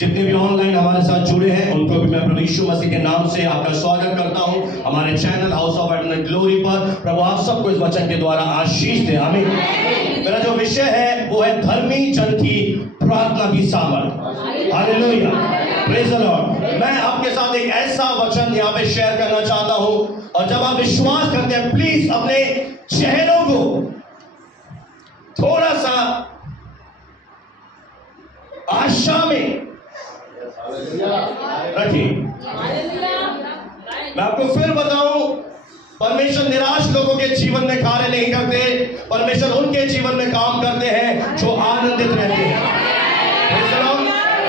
जितने भी ऑनलाइन हमारे साथ जुड़े हैं उनको भी मैं प्रभु यीशु मसीह के नाम से आपका स्वागत करता हूं हमारे channel house of Adonai glory पर। प्रभु आप सबको इस वचन के द्वारा आशीष दे, आमीन। मेरा जो विषय है वो है धर्मी जन की प्रार्थना की सामर्थ। Hallelujah, praise the Lord. मैं आपके साथ एक ऐसा वचन यहाँ पे शेयर करना चाहता हूं, और जब आप विश्वास करते हैं प्लीज अपने चेहरों को थोड़ा सा आशा में रखिए। मैं आपको फिर बताऊं, परमेश्वर निराश लोगों के जीवन में कार्य नहीं करते, परमेश्वर उनके जीवन में काम करते हैं जो आनंदित रहते हैं।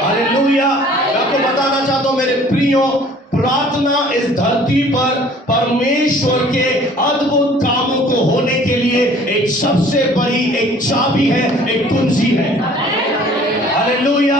हालेलुया। मैं आपको बताना चाहता हूं मेरे प्रियो, प्रार्थना इस धरती पर परमेश्वर के अद्भुत कामों को होने के लिए एक सबसे बड़ी एक चाबी है, एक कुंजी है। हालेलुया।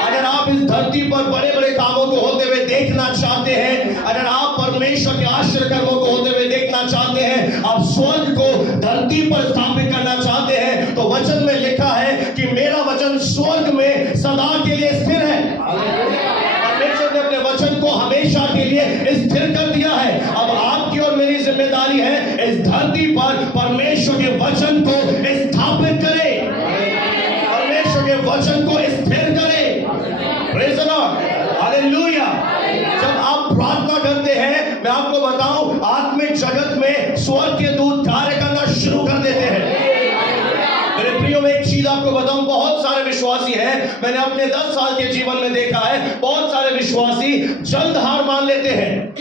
अगर आप इस धरती पर बड़े बड़े कामों को होते हुए देखना चाहते हैं, अगर आप परमेश्वर के आश्चर्य कर्मों को होते हुए देखना चाहते हैं, आप स्वर्ग को धरती पर स्थापित करना चाहते हैं, तो वचन में लिखा है कि मेरा वचन स्वर्ग में सदा के लिए स्थिर है। परमेश्वर ने अपने वचन को हमेशा के लिए स्थिर कर दिया है। अब आपकी और मेरी जिम्मेदारी है इस धरती पर परमेश्वर के वचन को स्थापित करें, परमेश्वर के वचन को स्थिर करें। Praise the Lord, hallelujah. जब आप प्रार्थना करते हैं, मैं आपको बताऊं, आत्मिक जगत में स्वर्ग के दूत कार्य करना शुरू कर देते हैं। मेरे प्रियो, में एक चीज आपको बताऊं, बहुत सारे विश्वासी हैं, मैंने अपने 10 साल के जीवन में देखा है, बहुत सारे विश्वासी जल्द हार मान लेते हैं।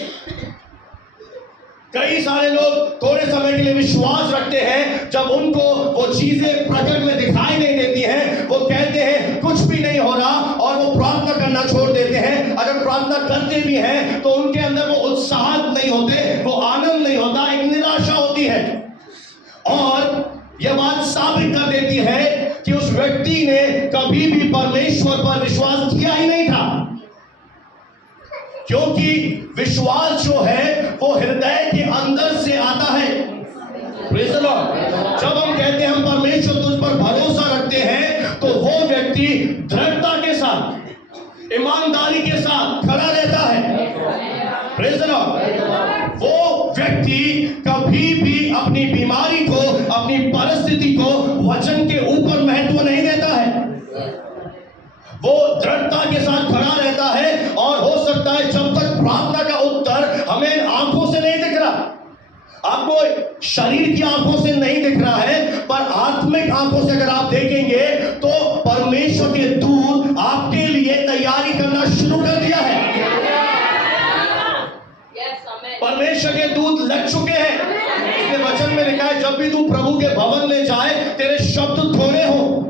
कई सारे लोग थोड़े समय के लिए विश्वास रखते हैं, जब उनको वो चीजें प्रकट में दिखाई नहीं देती हैं, वो कहते हैं कुछ भी नहीं हो रहा और वो प्रार्थना करना छोड़ देते हैं। अगर प्रार्थना करते भी हैं तो उनके अंदर वो उत्साह नहीं होते, वो आनंद नहीं होता, एक निराशा होती है। और यह बात साबित कर देती है कि उस व्यक्ति ने कभी भी परमेश्वर पर विश्वास किया ही नहीं था, क्योंकि विश्वास जो है वो हृदय के अंदर से आता है। Praise the Lord. जब हम कहते हैं हम परमेश्वर तुझ पर भरोसा रखते हैं, तो वो व्यक्ति दृढ़ता के साथ, ईमानदारी के साथ खड़ा रहता है। Praise the Lord. वो व्यक्ति कभी भी अपनी बीमारी को, अपनी परिस्थिति को वचन के ऊपर महत्व नहीं देता है, वो दृढ़ता के साथ खड़ा रहता है। और हो सकता है जब तक प्रार्थना का उत्तर हमें आंखों से नहीं दिख रहा, आपको शरीर की आंखों से नहीं दिख रहा है, पर आत्मिक आंखों से अगर आप देखेंगे तो परमेश्वर के दूत आपके लिए तैयारी करना शुरू कर दिया है। परमेश्वर के दूत लग चुके हैं। इसके वचन में लिखा है, जब भी तू प्रभु के भवन में जाए तेरे शब्द थोड़े हो।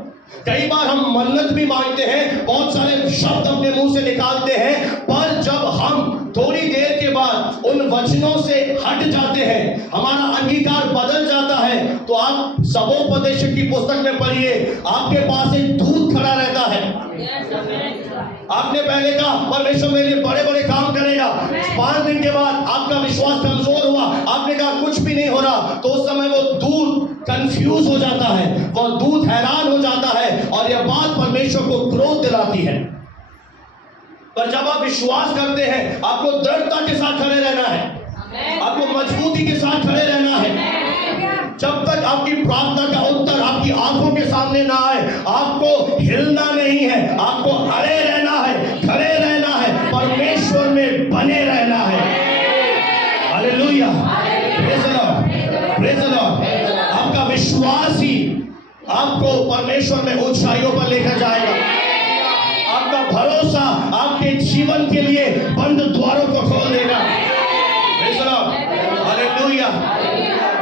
कई बार हम मन्नत भी मांगते हैं, बहुत सारे शब्द अपने मुंह से निकालते हैं, पर जब हम थोड़ी देर के बाद उन वचनों से हट जाते हैं, हमारा अंगीकार बदल जाता है, तो आप सबोपदेशक की पुस्तक में पढ़िए, आपके पास एक दूत खड़ा रहता है। आपने पहले कहा परमेश्वर मेरे लिए बड़े बड़े काम करेगा, 5 दिन के बाद आपका विश्वास कमजोर हुआ, आपने कहा कुछ भी नहीं हो रहा, तो उस समय वो दूत कंफ्यूज हो जाता है, वो दूत हैरान हो जाता है, और यह बात परमेश्वर को क्रोध दिलाती है। पर जब आप विश्वास करते हैं, आपको दृढ़ता के साथ खड़े रहना है, आपको मजबूती के साथ खड़े रहना है। जब तक आपकी प्रार्थना का उत्तर आपकी आंखों के सामने ना आए, आपको हिलना नहीं है, आपको अड़े रहना है, खड़े रहना है, परमेश्वर में बने रहना है। Hallelujah, praise the Lord, praise the Lord. आपका विश्वास ही आपको परमेश्वर में ऊंचाइयों पर लेकर जाएगा। आपका भरोसा आपके जीवन के लिए बंद द्वारों को खोल देगा। Praise the Lord, hallelujah.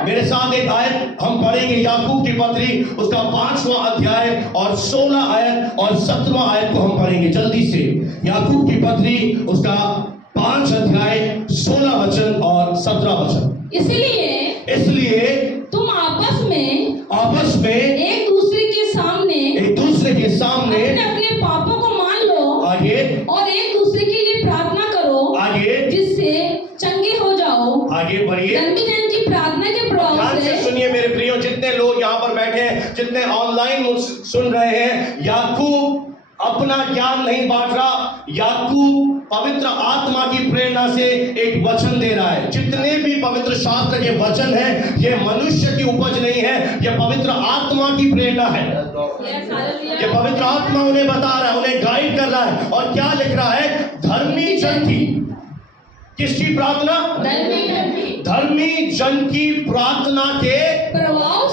मेरे साथ एक आयत हम पढ़ेंगे, याकूब की पत्री उसका 5वां अध्याय और 16 आयत और 17वां आयत को हम पढ़ेंगे जल्दी से। याकूब की पत्री उसका 5 अध्याय 16 वचन और 17 वचन। इसलिए तुम आपस में एक दूसरे के सामने अपने पापों को मान लो, आगे, और एक दूसरे के लिए प्रार्थना करो, आगे, जिससे चंगे हो जाओ। आगे बढ़िए। धर्मी जन की प्रार्थना के प्रभाव से सुनिए मेरे प्रियो, जितने लोग यहाँ पर बैठे हैं, जितने ऑनलाइन सुन रहे हैं, याकूब अपना ज्ञान नहीं बांट रहा। याकूब पवित्र आत्मा की प्रेरणा से एक वचन दे रहा है। जितने भी पवित्र शास्त्र के वचन हैं, ये मनुष्य की उपज नहीं है, ये पवित्र आत्मा की प्रेरणा है। ये पवित्र आत्मा उन्हें बता रहा है, उन्हें गाइड कर रहा है। और क्या लिख रहा है? धर्मी जन की, किसकी प्रार्थना? धर्मी जन की प्रार्थना के प्रभाव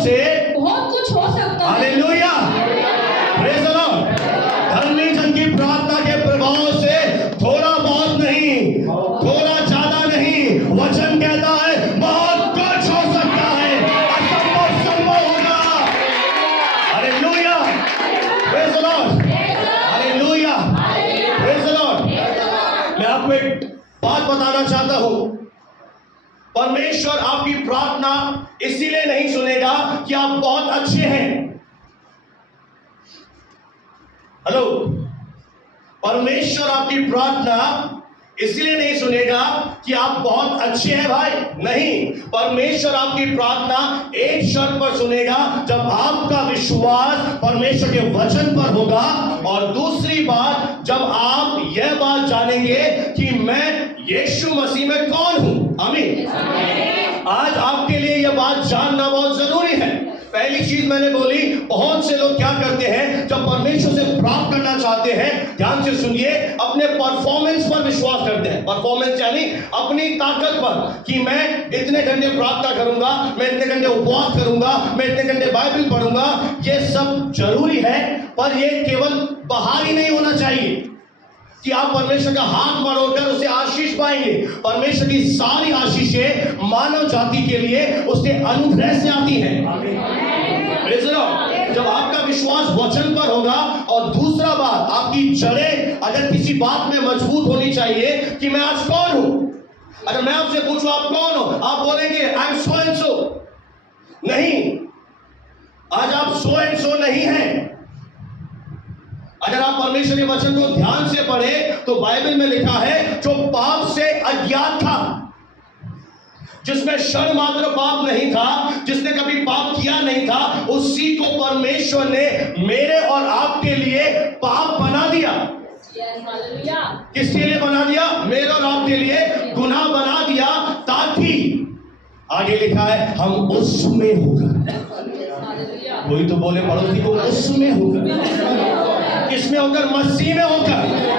से बहुत कुछ हो सकता है। Hallelujah, praise the Lord. धर्मी जन की प्रार्थना के प्रभाव से थोड़ा बहुत नहीं, थोड़ा ज्यादा नहीं, वचन कहता है बहुत कुछ हो सकता है, असंभव संभव होगा। Hallelujah, praise the Lord, hallelujah, praise the Lord. मैं आपको एक बात बताना चाहता हूं। परमेश्वर आपकी प्रार्थना इसीलिए नहीं सुनेगा कि आप बहुत अच्छे हैं। हेलो, परमेश्वर आपकी प्रार्थना इसलिए नहीं सुनेगा कि आप बहुत अच्छे हैं भाई, नहीं। परमेश्वर आपकी प्रार्थना एक शर्त पर सुनेगा, जब आपका विश्वास परमेश्वर के वचन पर होगा, और दूसरी बात जब आप यह बात जानेंगे कि मैं यीशु मसीह में कौन हूं। आमीन। आज आपके लिए यह बात जानना बहुत जरूरी है। पहली चीज मैंने बोली, बहुत से लोग क्या करते हैं, जब परमेश्वर से प्राप्त करना चाहते हैं, ध्यान से सुनिए, अपने परफॉर्मेंस पर विश्वास करते हैं। परफॉर्मेंस यानी अपनी ताकत पर, कि मैं इतने घंटे प्रार्थना करूंगा, मैं इतने घंटे उपवास करूंगा, मैं इतने घंटे बाइबल पढ़ूंगा। ये सब जरूरी है, पर यह केवल बाहरी नहीं होना चाहिए कि आप परमेश्वर का हाथ मरोड़कर उसे आशीष पाएंगे। परमेश्वर की सारी आशीषें मानव जाति के लिए उसके अनुग्रह से आती हैं। जब आपका विश्वास वचन पर होगा, और दूसरा बात, आपकी जड़ें अगर किसी बात में मजबूत होनी चाहिए कि मैं आज कौन हूं। अगर मैं आपसे पूछूं आप कौन हो, आप बोलेंगे I am so and so. नहीं, आज आप सो एंड सो नहीं हैं। अगर आप परमेश्वर के वचन को ध्यान से पढ़ें तो बाइबल में लिखा है, जो पाप से अज्ञात था, जिसमें क्षण मात्र पाप नहीं था, जिसने कभी पाप किया नहीं था, उसी को परमेश्वर ने मेरे और आपके लिए पाप बना दिया। किसके लिए बना दिया? मेरे और आपके लिए गुनाह बना दिया, ताकि आगे लिखा है हम उसमें होकर, कोई तो बोले पड़ोसी को, उसमें होकर, किसमें होकर? मसीह में होकर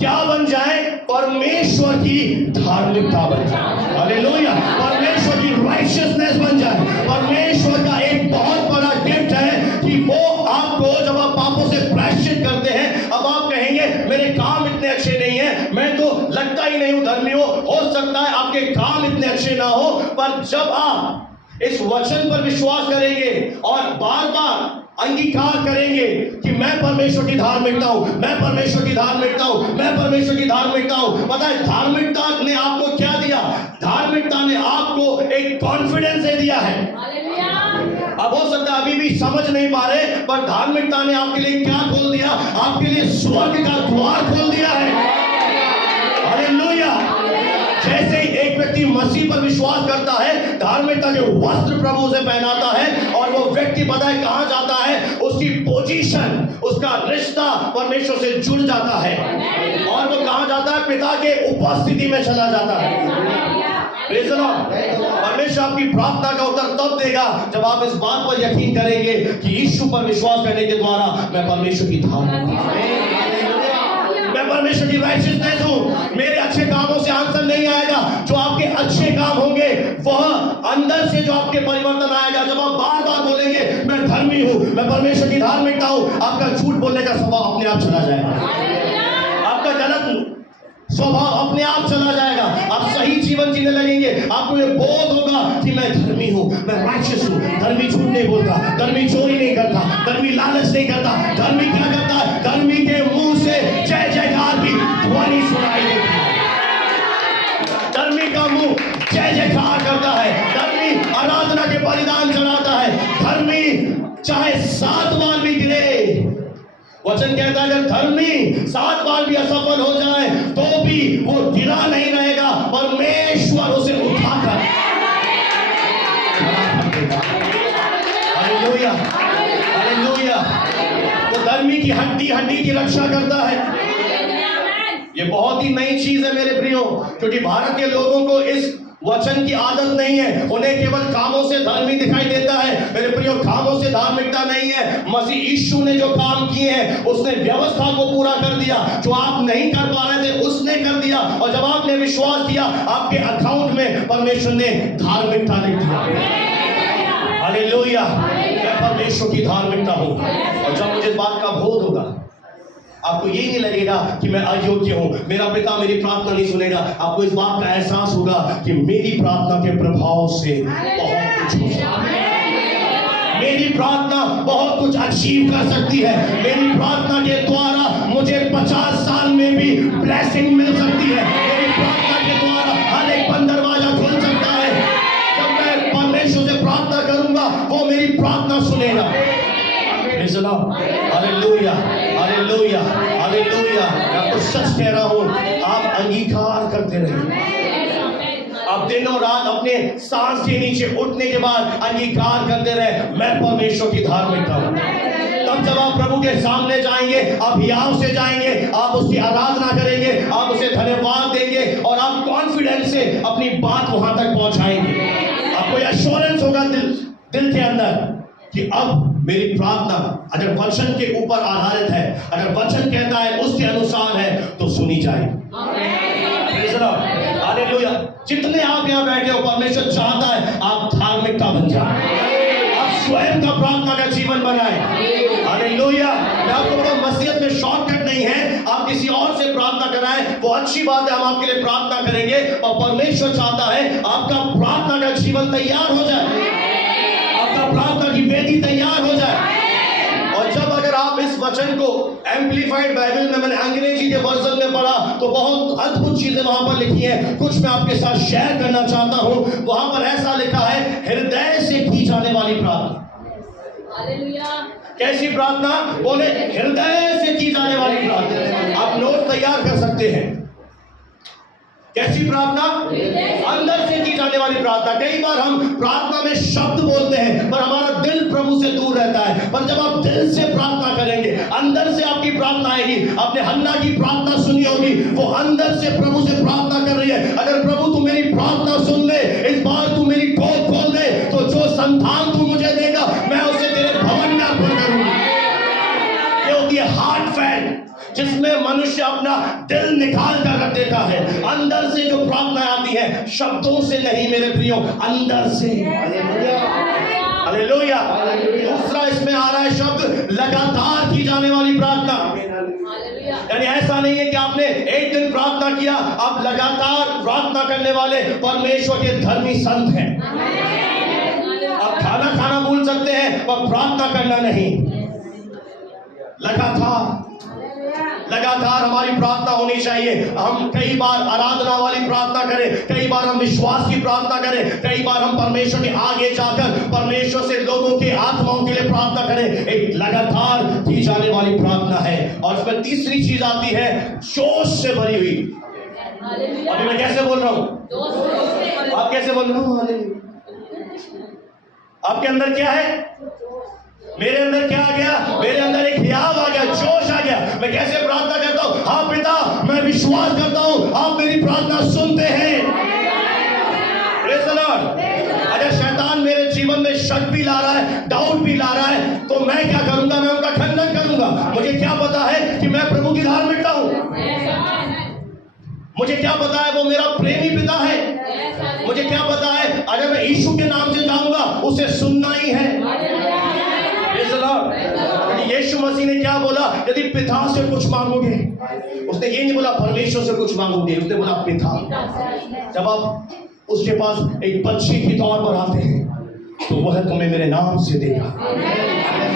क्या बन जाए? परमेश्वर की धार्मिकता बन जाए। हालेलुया, परमेश्वर की राइचियसनेस बन जाए। परमेश्वर का एक बहुत बड़ा गिफ्ट है कि वो आपको, जब आप पापों से प्रायश्चित करते हैं, अब आप कहेंगे मेरे काम इतने अच्छे नहीं है, मैं तो लगता ही नहीं हूं धर्मी हो सकता है आपके काम इतने अच्छे ना हो, पर जब आप इस वचन पर विश्वास करेंगे और बार बार अंगीकार करेंगे कि मैं परमेश्वर की धार्मिकता हूं, मैं परमेश्वर की धार्मिकता हूं, मैं परमेश्वर की धार्मिकता हूं। पता है धार्मिकता ने आपको क्या दिया? धार्मिकता ने आपको एक कॉन्फिडेंस दे दिया है। अब हो सकता है अभी भी समझ नहीं पा रहे, पर धार्मिकता ने आपके लिए क्या खोल दिया? आपके लिए स्वर्ग का द्वार खोल दिया है। हालेलुया। जैसे ही एक व्यक्ति मसीह पर विश्वास करता है, धार्मिकता के वस्त्र प्रभु से पहनाता है, और वो व्यक्ति पता है कहां जाता है? उसकी पोजीशन, उसका रिश्ता परमेश्वर से जुड़ जाता है, और वो कहां जाता है? पिता के उपस्थिति में चला जाता है। Praise the Lord. परमेश्वर आपकी प्रार्थना का उत्तर तब देगा जब आप इस बात पर यकीन करेंगे कि यीशु पर विश्वास करने के द्वारा मैं परमेश्वर की धार्मिकता, मैं परमेश्वर की राइचियसनेस हूं। मेरे अच्छे कामों से आंसर नहीं आएगा। जो आपके अच्छे काम होंगे वह अंदर से जो आपके परिवर्तन आएगा। जब आप बार बार बोलेंगे मैं धर्मी हूं, मैं परमेश्वर की धार्मिकता हूं, आपका झूठ बोलने का स्वभाव अपने आप चला जाएगा। आपका गलत स्वभाव अपने आप चला जाएगा। आप सही जीवन जीने लगेंगे। आपको ये बोध होगा कि मैं धर्मी हूं, मैं राइचियस हूं। धर्मी झूठ नहीं बोलता, धर्मी चोरी नहीं करता, धर्मी लालच नहीं करता। धर्मी क्या करता है? धर्मी के मुंह से जय जयकार की ध्वनि सुनाई देती है। धर्मी का मुंह जय जयकार करता है। धर्मी आराधना के बलिदान चढ़ाता है। धर्मी चाहे 7 बार भी गिरे, वचन कहता है अगर धर्मी 7 बार भी असफल हो जाए तो भी वो गिरा नहीं रहेगा, परमेश्वर उसे उठाकर हालेलुया, हालेलुया। धर्मी की हड्डी हड्डी की रक्षा करता है। ये बहुत ही नई चीज है मेरे प्रियो, क्योंकि भारत के लोगों को इस वचन की आदत नहीं है। उन्हें केवल कामों से धर्मी दिखाई देता है। मेरे प्रियो, कामों से धार्मिकता नहीं है। मसीह यीशु ने जो काम किए हैं, उसने व्यवस्था को पूरा कर दिया। जो आप नहीं कर पा रहे थे, उसने कर दिया। और जब आपने विश्वास किया, आपके अकाउंट में परमेश्वर ने धार्मिकता लिख दिया। हालेलुया। मैं परमेश्वर की धार्मिकता हूं। और जब मुझे इस बात का बोध होगा, आपको यही नहीं लगेगा कि मैं अयोग्य हूं, मेरा पिता मेरी प्रार्थना नहीं सुनेगा। आपको इस बात का एहसास होगा कि मेरी प्रार्थना के प्रभाव से बहुत कुछ हो सकता है। मेरी प्रार्थना बहुत कुछ अचीव कर सकती है। मेरी प्रार्थना के द्वारा मुझे 50 साल में भी ब्लेसिंग मिल सकती है। मेरी प्रार्थना के द्वारा हर एक बंद दरवाजा खुल सकता है। जब मैं परमेश्वर से प्रार्थना करूंगा, वो मेरी प्रार्थना सुनेगा। Hallelujah, hallelujah, hallelujah. मैं आपको सच कह रहा हूं, आप अंगीकार करते रहिए। आप दिन और रात अपने सांस के नीचे उठने के बाद अंगीकार करते रहे, मैं परमेश्वर की धार्मिकता हूं। तब जब आप प्रभु के सामने जाएंगे, आप हियाव से जाएंगे, आप उसकी आराधना करेंगे, आप उसे धन्यवाद देंगे और आप कॉन्फिडेंस से अपनी बात वहां तक पहुंचाएंगे। आपको एश्योरेंस होगा दिल के अंदर कि अब मेरी प्रार्थना अगर वचन के ऊपर आधारित है, अगर वचन कहता है उसके अनुसार है, तो सुनी जाएगी। हालेलुया। जितने आप यहाँ बैठे हो, परमेश्वर चाहता है आप धार्मिकता बन जाए, आप स्वयं का प्रार्थना का जीवन बनाए। हालेलुया। मैं आपको बताऊं, मसीहत में शॉर्टकट नहीं है। आप किसी और से प्रार्थना कराएं, वो अच्छी बात है, हम आपके लिए प्रार्थना करेंगे। और परमेश्वर चाहता है आपका प्रार्थना का जीवन तैयार हो जाए, प्रार्थना की वेदी तैयार हो जाए। और जब अगर आप इस वचन को एम्प्लीफाइड बाइबल में, मैंने अंग्रेजी के वर्जन में पढ़ा, तो बहुत अद्भुत चीजें वहां पर लिखी हैं। कुछ मैं आपके साथ शेयर करना चाहता हूं। वहां पर ऐसा लिखा है, हृदय से की जाने वाली प्रार्थना। हालेलुया। कैसी प्रार्थना? बोले हृदय से की जाने वाली प्रार्थना। आप नोट तैयार कर सकते हैं। कैसी प्रार्थना? अंदर से की जाने वाली प्रार्थना। कई बार हम प्रार्थना में शब्द बोलते हैं, पर हमारा दिल प्रभु से दूर रहता है। पर जब आप दिल से प्रार्थना करेंगे, अंदर से आपकी प्रार्थना आएगी। आपने हन्ना की प्रार्थना सुनी होगी, वो अंदर से प्रभु से प्रार्थना कर रही है। अगर प्रभु तू मेरी प्रार्थना सुन ले, इस बार तू मेरी गोद खोल दे, तो जो संतान तू मुझे देगा, मैं उसे तेरे भवन में अर्पण करूंगी। ये होती है हार्ट फैट, जिसमें मनुष्य अपना दिल निकाल कर रख देता है। अंदर से जो प्रार्थना आती है, शब्दों से नहीं मेरे प्रियो, अंदर से। हालेलुया। दूसरा इसमें आ रहा है शब्द लगातार की जाने वाली प्रार्थना। यानी ऐसा नहीं है कि आपने एक दिन प्रार्थना किया, आप लगातार प्रार्थना करने वाले परमेश्वर के धर्मी संत हैं। आप खाना खाना भूल सकते हैं, पर प्रार्थना करना नहीं। लगातार हमारी प्रार्थना होनी चाहिए। हम कई बार आराधना वाली प्रार्थना करें, कई बार हम विश्वास की प्रार्थना करें, कई बार हम परमेश्वर के आगे जाकर परमेश्वर से लोगों की आत्माओं के लिए प्रार्थना करें। एक लगातार की जाने वाली प्रार्थना है। और इसमें तीसरी चीज आती है, जोश से भरी हुई। अभी मैं कैसे बोल रहा हूं? आप कैसे बोल रहे हो? आपके अंदर क्या है? मेरे अंदर क्या आ गया? मेरे अंदर एक हियाव आ गया, जोश आ गया। मैं कैसे प्रार्थना करता हूं? हाँ पिता, मैं विश्वास करता हूं आप मेरी प्रार्थना सुनते हैं। Praise the Lord. अगर शैतान मेरे जीवन में शक भी ला रहा है, डाउट भी ला रहा है, तो मैं क्या करूंगा? मैं उनका खंडन करूंगा। मुझे क्या पता है कि मैं प्रभु की धार्मिकता हूं। मुझे क्या पता है वो मेरा प्रेमी पिता है। मुझे क्या पता है अगर मैं यीशु के नाम से जाऊंगा, उसे सुनना ही है। यीशु मसीह ने क्या बोला? यदि पिता से कुछ मांगोगे, उसने ये नहीं बोला परमेश्वर से कुछ मांगोगे, उसने बोला पिता। जब आप उसके पास एक बच्चे के तौर पर आते हैं, तो वह तुम्हें मेरे नाम से देगा।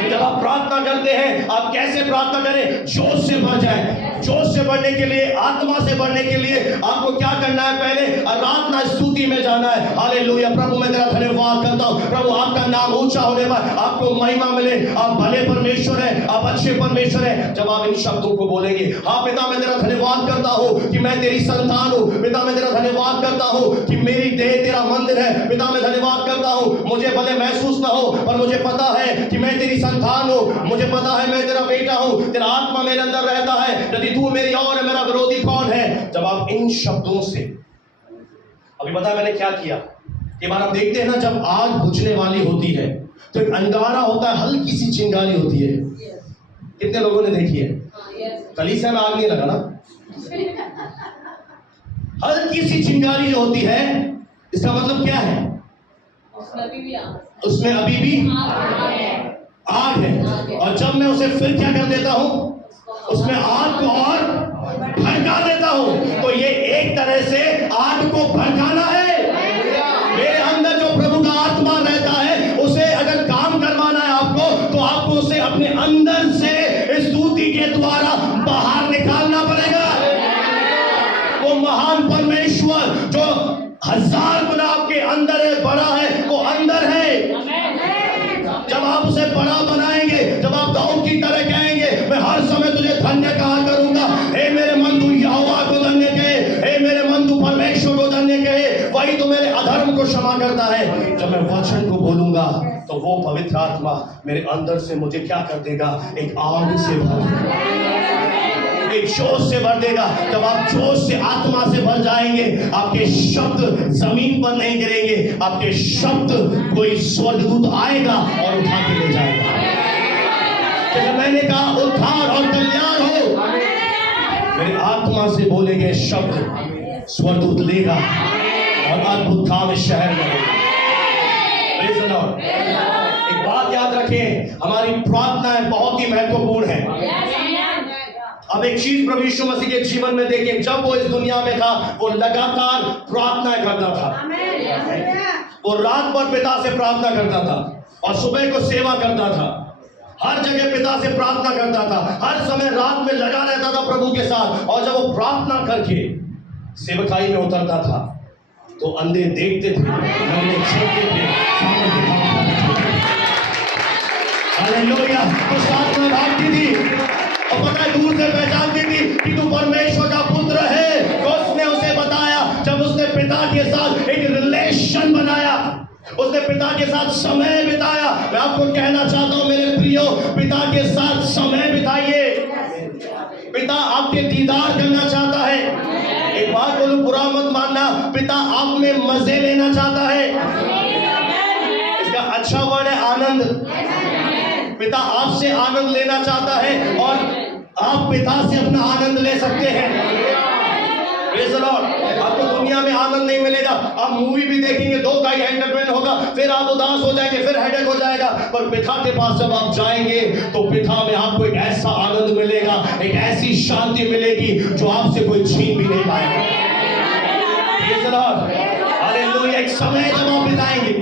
जब आप प्रार्थना करते हैं, आप कैसे प्रार्थना करें? जोश से भर जाए। जोश से बढ़ने के लिए, आत्मा से बढ़ने के लिए आपको क्या करना है? पहले आराधना स्तुति में जाना है। हालेलुया। प्रभु मैं तेरा धन्यवाद करता हूं, प्रभु आपका नाम ऊंचा होने पर आपको महिमा मिले। आप भले परमेश्वर हैं, आप अच्छे परमेश्वर हैं। जब आप इन शब्दों को बोलेंगे, हाँ पिता मैं तेरा धन्यवाद करता हूं कि मैं तेरी संतान हूं। पिता मैं तेरा धन्यवाद करता हूं कि मेरी देह तेरा मंदिर है। पिता मैं धन्यवाद करता हूं, मुझे भले महसूस ना हो, पर मुझे पता है कि मैं तेरी संतान हूं, मुझे पता है मैं तेरा बेटा हूं, तेरा आत्मा मेरे अंदर रहता है, यदि तू मेरी और है, मेरा विरोधी कौन है। जब आप इन शब्दों से, अभी पता है मैंने क्या किया, कि बार हम देखते हैं ना, जब आग बुझने वाली होती है तो एक अंगारा होता है, हल्की सी चिंगारी होती है। कितने लोगों ने देखी है? कलीसिया में आग नहीं लगा ना, हल्की सी चिंगारी जो होती है, इसका मतलब क्या है? उसमें अभी भी आग है। और जब मैं उसे फिर क्या कर देता हूं, उसमें आग को और भड़का देता हूं, तो ये एक तरह से आग को भड़काना है। मेरे अंदर जो प्रभु का आत्मा रहता है, उसे अगर काम करवाना है आपको, तो आपको उसे अपने अंदर से स्तुति के द्वारा बाहर निकालना पड़ेगा। वो महान परमेश्वर जो 1000 गुना आपके अंदर है, बड़ा है, वो अंदर है। जब आप उसे बड़ा बनाएंगे, जब आप दाऊद की तरह कहेंगे, मैं हर समय तुझे धन्य कहा करूंगा, हे मेरे मन तू यहोवा को धन्य कहे, हे मेरे मन तू परमेश्वर को धन्य कहे, वही तो मेरे अधर्म को क्षमा करता है। जब मैं वचन को बोलूंगा तो वो पवित्र आत्मा मेरे अंदर से मुझे क्या कर देगा? एक आग से भर देगा, एक जोश से भर देगा। जब आप जोश से, आत्मा से भर जाएंगे, आपके शब्द जमीन पर नहीं गिरेंगे, आपके शब्द कोई स्वर्गदूत आएगा और उठा के ले जाएगा। जैसे मैंने कहा, उद्धार और कल्याण हो, मेरी आत्मा से बोले गए शब्द स्वर्गदूत लेगा और अद्भुत काम इस शहर में होगा। Praise the Lord। एक बात याद रखें, हमारी प्रार्थनाएं बहुत ही महत्वपूर्ण है। अब एक चीज प्रभु यीशु मसीह के जीवन में देखें, जब वो इस दुनिया में था, वो लगातार प्रार्थना करता था। वो रात भर पिता से प्रार्थना करता था और सुबह को सेवा करता था। हर जगह पिता से प्रार्थना करता था, हर समय रात में लगा रहता था प्रभु के साथ। और जब वो प्रार्थना करके सेवकाई में उतरता था, तो अंधे देखते थे, नंगे चलते थे, सामने के काम करते थे। हालेलुया। तो साथ में भागती थी और पता है, दूर से पहचानती थी कि तू परमेश्वर का पुत्र है। तो उसने उसे बताया, जब उसने पिता के साथ एक रिलेशन बनाया, उसने पिता के साथ समय बिताया। मैं आपको कहना चाहता हूं मेरे प्रियो, पिता के साथ समय बिताइए। पिता आपके दीदार करना चाहता है। एक बात बोलूं, बुरा मत मानना, पिता आप में मजे लेना चाहता है। इसका अच्छा वर्ड है आनंद। पिता आपसे आनंद लेना चाहता है और आप पिता से अपना आनंद ले सकते हैं। Praise the Lord। आपको दुनिया में आनंद नहीं मिलेगा। आप मूवी भी देखेंगे, 2 का ही एंटरटेनमेंट होगा, फिर आप उदास हो जाएंगे, फिर हेडेक हो जाएगा। पर पिता के पास जब आप जाएंगे, तो पिता में आपको एक ऐसा आनंद मिलेगा, एक ऐसी शांति मिलेगी जो आपसे कोई छीन भी नहीं पाएगा। Praise the Lord। हालेलुया। एक समय जब आप बिताएंगे,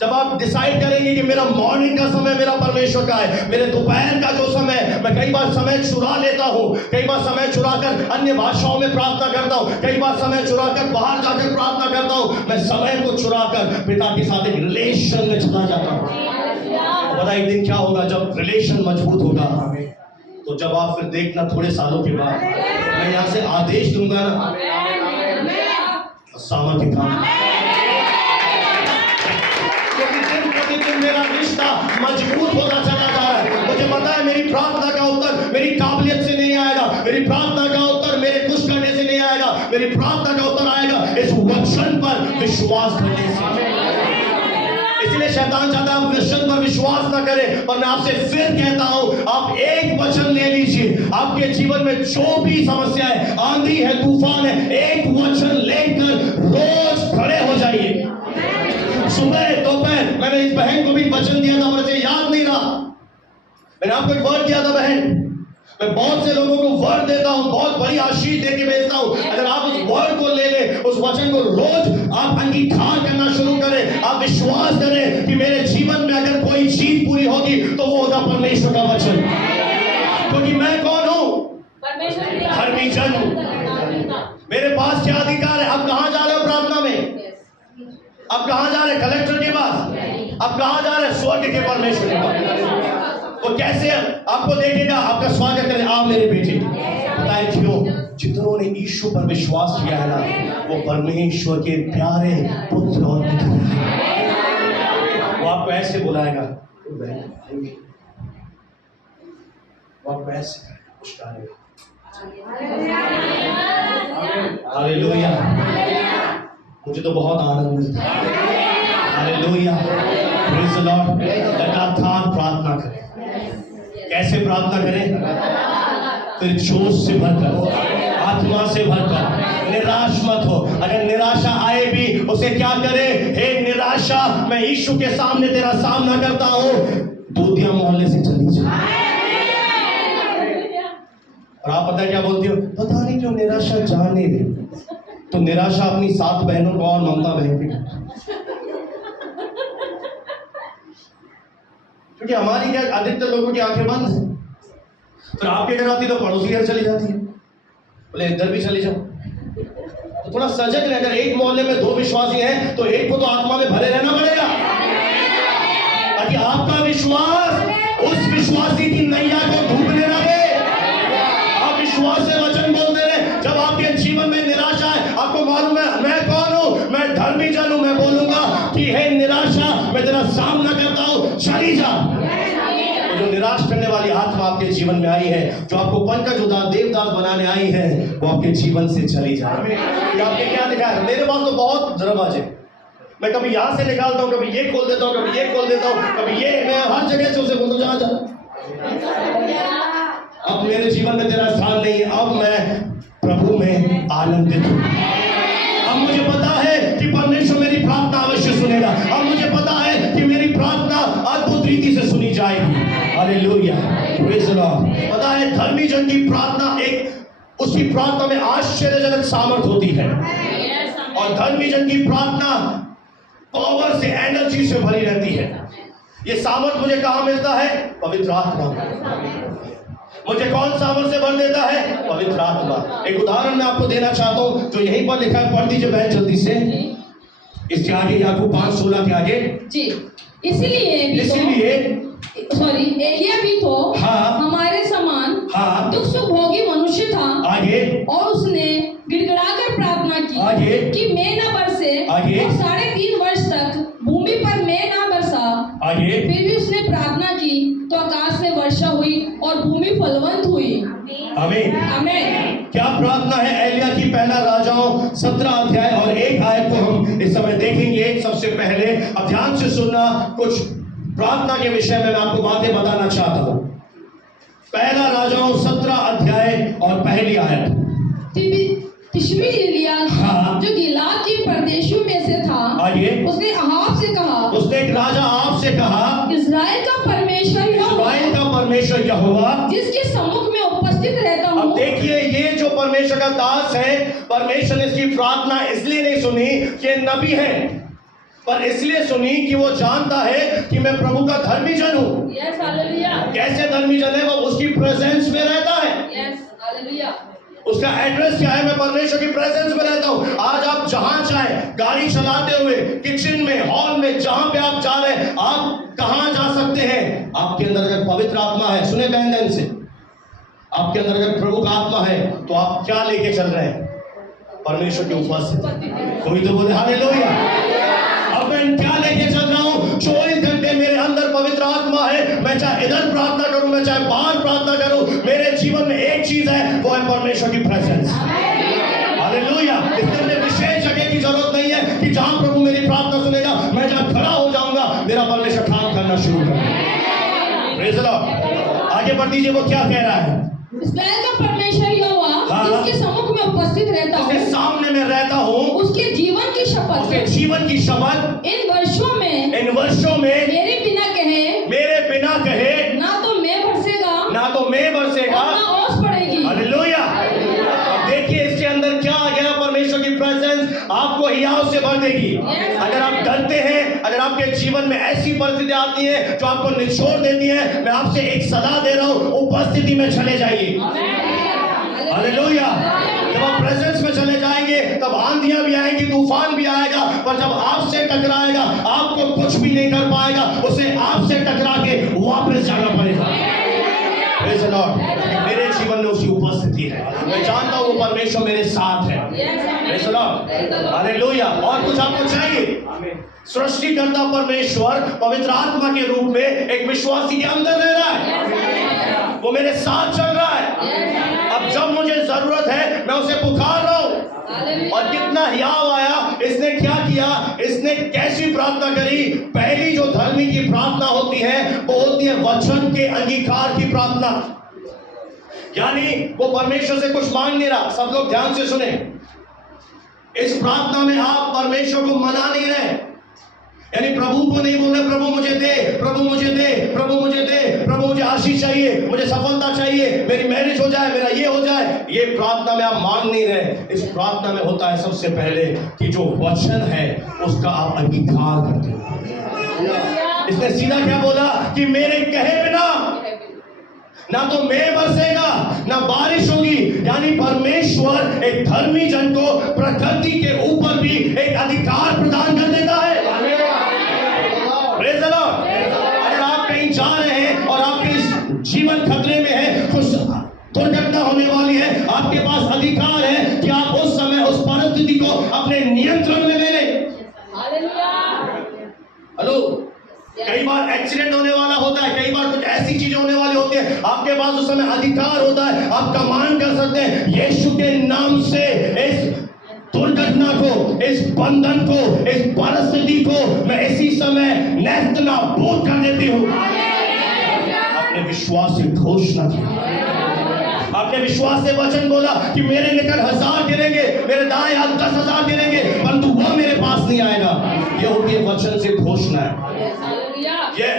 जब आप डिसाइड करेंगे कि मेरा मॉर्निंग का समय मेरा परमेश्वर का है, मेरे दोपहर का जो समय, मैं कई बार समय चुरा लेता हूँ, कई बार समय चुरा कर अन्य भाषाओं में प्रार्थना करता हूँ, कई बार समय चुरा कर बाहर जाकर प्रार्थना करता हूँ। मैं समय को चुरा कर पिता के साथ एक रिलेशन में चला जाता हूँ। पता एक दिन क्या होगा, जब रिलेशन मजबूत होगा, तो जब आप फिर देखना थोड़े सालों के बाद मैं यहाँ से आदेश दूंगा ना, सामर्थ्य काम, मेरा रिश्ता मजबूत होता चला जा रहा है। मुझे पता है मेरी प्रार्थना का उत्तर मेरी काबिलियत से नहीं आएगा, मेरी प्रार्थना का उत्तर मेरे कुछ करने से नहीं आएगा, मेरी प्रार्थना का उत्तर आएगा इस वचन पर विश्वास करने से। इसलिए शैतान चाहता है आप वचन पर विश्वास ना करें। पर मैं आपसे फिर कहता हूं, आप एक वचन ले लीजिए। आपके जीवन में जो भी समस्या है, आंधी है, तूफान है, एक वचन लेकर रोज खड़े हो जाइए। सुबह दोपहर, मैंने इस बहन को भी वचन दिया था, मुझे याद नहीं रहा, मैंने आपको एक वर्ड दिया था बहन। मैं बहुत से लोगों को वर्ड देता हूं, बहुत बड़ी आशीष देके भेजता हूं। अगर आप उस वर्ड को ले ले, उस वचन को रोज आप अंगीकार करना शुरू करें, आप विश्वास करें कि मेरे जीवन में अगर कोई चीज पूरी होगी तो वो होगा परमेश्वर का वचन। क्योंकि मैं कौन हूं? धर्मी जन हूं। मेरे पास क्या अधिकार है? आप कहां जा रहे हो प्रार्थना में? आप कहां जा रहे हैं? कलेक्टर के पास? आप कहां जा रहे हैं? स्वर्ग के परमेश्वर के पास। वो कैसे आपको देखेगा, आपका स्वागत करे, आ मेरे बेटे। बताए क्यों? जितनों ने यीशु पर विश्वास किया है ना, वो परमेश्वर के प्यारे पुत्र और पुत्र हैं। वो आपको ऐसे बुलाएगा, वो आप वैसे करें उस कार्य में। हालेलुया। मुझे तो बहुत आनंद मिलता है। हालेलुया। Praise the Lord. लगातार प्रार्थना करें। कैसे प्रार्थना करें? फिर जोश से भरकर, आत्मा से भरकर, निराश मत हो। अगर निराशा आए भी उसे क्या करे? हे निराशा, मैं यीशु के सामने तेरा सामना करता हूं, दूधिया मोहल्ले से चली जा। और आप पता है क्या बोलती हो? पता नहीं क्यों निराशा जा नहीं रही। तो निराशा अपनी 7 बहनों को और ममता बहन की, क्योंकि हमारी क्या अधिकतर लोगों की आंखें बंद है। फिर आपके घर आती तो पड़ोसी घर चली जाती है, बोले इधर भी चली जाओ। तो थोड़ा सजग रह। अगर एक मोहल्ले में 2 विश्वासी हैं तो एक को तो आत्मा में भरे रहना पड़ेगा, ताकि आपका विश्वास उस विश्वासी की नैया को डूबने ना दे। आप विश्वास से वचन बोलते रहे। जब आपके जीवन में निराशा है, आपको मालूम है मैं कौन हूं, मैं धर्मी जन हूं, मैं बोलूंगा कि हे निराशा, मैं तेरा सामना करता हूं, चली जा। तो जो निराश करने वाली आत्मा आपके जीवन में आई है, जो आपको पंकज उदास देवदास बनाने आई है, वो आपके जीवन से चली जाए। ये आपने क्या देखा है? मेरे पास तो बहुत दरवाजे, मैं कभी यहाँ से निकालता हूँ, कभी ये खोल देता हूँ, कभी ये खोल देता हूँ, कभी ये, मैं हर जगह से उसे बोलता हूँ जा। अब मेरे जीवन में तेरा स्थान नहीं है। अब मैं प्रभु में आनंदित हूँ। अब मुझे पता है कि परमेश्वर मेरी प्रार्थना अवश्य सुनेगा। अब मुझे पता है कि मेरी प्रार्थना अद्भुत रीति से सुनी जाएगी। हालेलुया। Praise the Lord. पता है धर्मी जन की प्रार्थना, एक उसकी प्रार्थना में आश्चर्यजनक सामर्थ होती है। और धर्मी जन की प्रार्थना पावर से, एनर्जी से भरी रहती है। ये सामर्थ मुझे कहाँ मिलता है? पवित्र आत्मा। मुझे कौन सामर्थ से भर देता है? पवित्र आत्मा। एक उदाहरण मैं आपको देना चाहता हूं जो यहीं पर लिखा है, पढ़ दीजिए बहन जल्दी से। इसके आगे याकूब 5:16 के आगे जी। इसीलिए सॉरी, एलिया भी तो हमारे समान दुख सुख भोगी मनुष्य था। आगे, और उसने गिड़गिड़ाकर प्रार्थना की आगे, कि मैं न बरसे। आगे, और 3.5 वर्ष तक भूमि पर मैं न बरसा। आगे, फिर भी उसने प्रार्थना की तो आकाश से वर्षा हुई और भूमि फलवंत हुई। आमीन। आमीन। क्या प्रार्थना है एलिया की? पहला राजाओं 17 अध्याय और 1 आयत को हम इस समय देखेंगे। सबसे पहले अब ध्यान से सुनना, कुछ प्रार्थना के विषय में मैं आपको बातें बताना चाहता हूं। पहला राजाओं 17 अध्याय और पहली आयत। तिशबी एलिया जो गिलाद के प्रदेशों में से था, आगे, उसने अहाब से कहा, उसने एक राजा अहाब से कहा, इज़राइल का परमेश्वर यहोवा जिसके सम्मुख में उपस्थित रहता हूँ। अब देखिए, ये जो परमेश्वर का दास है, परमेश्वर ने इसकी प्रार्थना इसलिए नहीं सुनी कि नबी है, पर इसलिए सुनी कि वो जानता है कि मैं प्रभु का धर्मी जन हूँ। Yes, hallelujah. कैसे धर्मी जन है? वो उसकी प्रेजेंस में रहता है। Yes, hallelujah. उसका एड्रेस क्या है? मैं परमेश्वर की प्रेजेंस में रहता हूं। आज आप जहां चाहे, गाड़ी चलाते हुए, किचन में, हॉल में, जहां पे आप जा रहे हैं, आप कहां जा सकते हैं? आपके अंदर अगर पवित्र आत्मा है, सुने बहन से, आपके अंदर अगर प्रभु का आत्मा है तो आप क्या लेके चल रहे हैं? परमेश्वर के उपस्थिति। कोई तो बोले हालेलुया। अब मैं क्या लेके चल रहा हूं? 24 घंटे मेरे अंदर पवित्र आत्मा है। मैं चाहे इधर प्रार्थना करूं, मैं चाहे बाहर प्रार्थना करूं, मेरे जीवन में एक चीज है, वो है परमेश्वर की प्रेजेंस। हालेलुया। इसलिए मुझे विशेष जगह की जरूरत नहीं है कि जहां प्रभु मेरी प्रार्थना सुनेगा, मैं जहां खड़ा हो जाऊंगा, मेरा परमेश्वर काम करना शुरू करेगा। Praise the Lord. आगे बढ़ दीजिए, वो क्या कह रहा है? इस्राएल का परमेश्वर यहोवा जिसके सम्मुख में उपस्थित रहता हूँ, उसके सामने में रहता हूँ, उसके जीवन की शपथ, उसके जीवन की शपथ, इन वर्षों में मेरे बिना कहे ना तो मैं बरसेगा ना ओस पड़ेगी। हालेलुया। अब देखिए इसके अंदर क्या आ गया? परमेश्वर की प्रेजेंस आपको हियाव से भर देगी। अगर आप डरते हैं, अगर आपके जीवन में ऐसी परिस्थितियां आती हैं जो आपको निचोड़ देती हैं, मैं आपसे एक सलाह दे रहा हूं, उपस्थिति में चले जाइए। हालेलुया। जब आप प्रेजेंस में चले जाएंगे तब आंधियां भी आएंगी, तूफान भी आएगा, पर जब आपसे टकराएगा आपको कुछ भी नहीं कर पाएगा, उसे आपसे टकरा के वापस जाना पड़ेगा। Praise the Lord. मेरे जीवन में उसकी उपस्थिति है, मैं जानता हूँ वो परमेश्वर मेरे साथ है। Praise the Lord. हालेलुया। और कुछ आपको चाहिए? सृष्टिकर्ता परमेश्वर पवित्र आत्मा के रूप में एक विश्वासी के अंदर रह रहा है, वो मेरे साथ चल रहा है। अब जब मुझे जरूरत है मैं उसे पुकार रहा हूं। और कितना हियाव आया, इसने क्या किया, इसने कैसी प्रार्थना करी। पहली जो धर्मी की प्रार्थना होती है वो होती है वचन के अंगीकार की प्रार्थना। यानी वो परमेश्वर से कुछ मांग नहीं रहा। सब लोग ध्यान से सुने, इस प्रार्थना में आप परमेश्वर को मना नहीं रहे, यानी प्रभु को नहीं बोल रहे प्रभु मुझे दे, प्रभु मुझे दे, प्रभु मुझे दे, प्रभु मुझे आशीष चाहिए, मुझे सफलता चाहिए, मेरी मैरिज हो जाए, मेरा ये हो जाए। ये प्रार्थना में आप मांग नहीं रहे। इस प्रार्थना में होता है सबसे पहले कि जो वचन है उसका आप अंगीकार करते हो। इसने सीधा क्या बोला कि मेरे कहे बिना ना तो मेघ बरसेगा ना बारिश होगी। यानी परमेश्वर एक धर्मी जन को प्रकृति के ऊपर भी एक अधिकार प्रदान कर देता है। Praise the Lord. अगर आप कहीं जा रहे हैं और आपके जीवन खतरे में है, कुछ दुर्घटना होने वाली है, आपके पास अधिकार है कि आप उस समय उस परिस्थिति को अपने नियंत्रण में ले लें। हेलो, कई बार एक्सीडेंट होने वाला होता है, कई बार कुछ ऐसी चीजें होने वाली होती है, आपके पास उस समय अधिकार होता है, आप कमांड कर सकते हैं यीशु के नाम से इस दुर्घटना को, इस बंधन को, इस परिस्थिति को मैं इसी समय नष्ट नाबूद कर देती हूँ। आपने विश्वास से घोषणा की, आपने विश्वास से वचन बोला कि मेरे निकट 1000 गिरेंगे, मेरे दाएं हाथ 10,000 गिरेंगे, परंतु वो मेरे पास नहीं आएगा। ये होती है वचन से घोषणा है। ये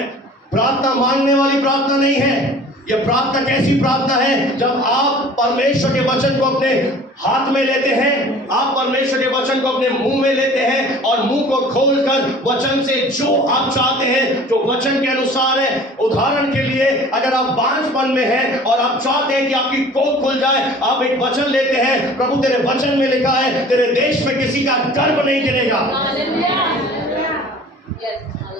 प्रार्थना मांगने वाली प्रार्थना नहीं है। ये प्रार्थना कैसी प्रार्थना है? जब आप परमेश्वर के वचन को अपने हाथ में लेते हैं, आप परमेश्वर के वचन को अपने मुंह में लेते हैं और मुंह को खोलकर वचन से जो आप चाहते हैं, जो वचन के अनुसार है। उदाहरण के लिए, अगर आप बांझपन में हैं और आप चाहते हैं कि आपकी कोख खुल जाए, आप एक वचन लेते हैं, प्रभु तेरे वचन में लिखा है तेरे देश में किसी का गर्भ नहीं गिरेगा।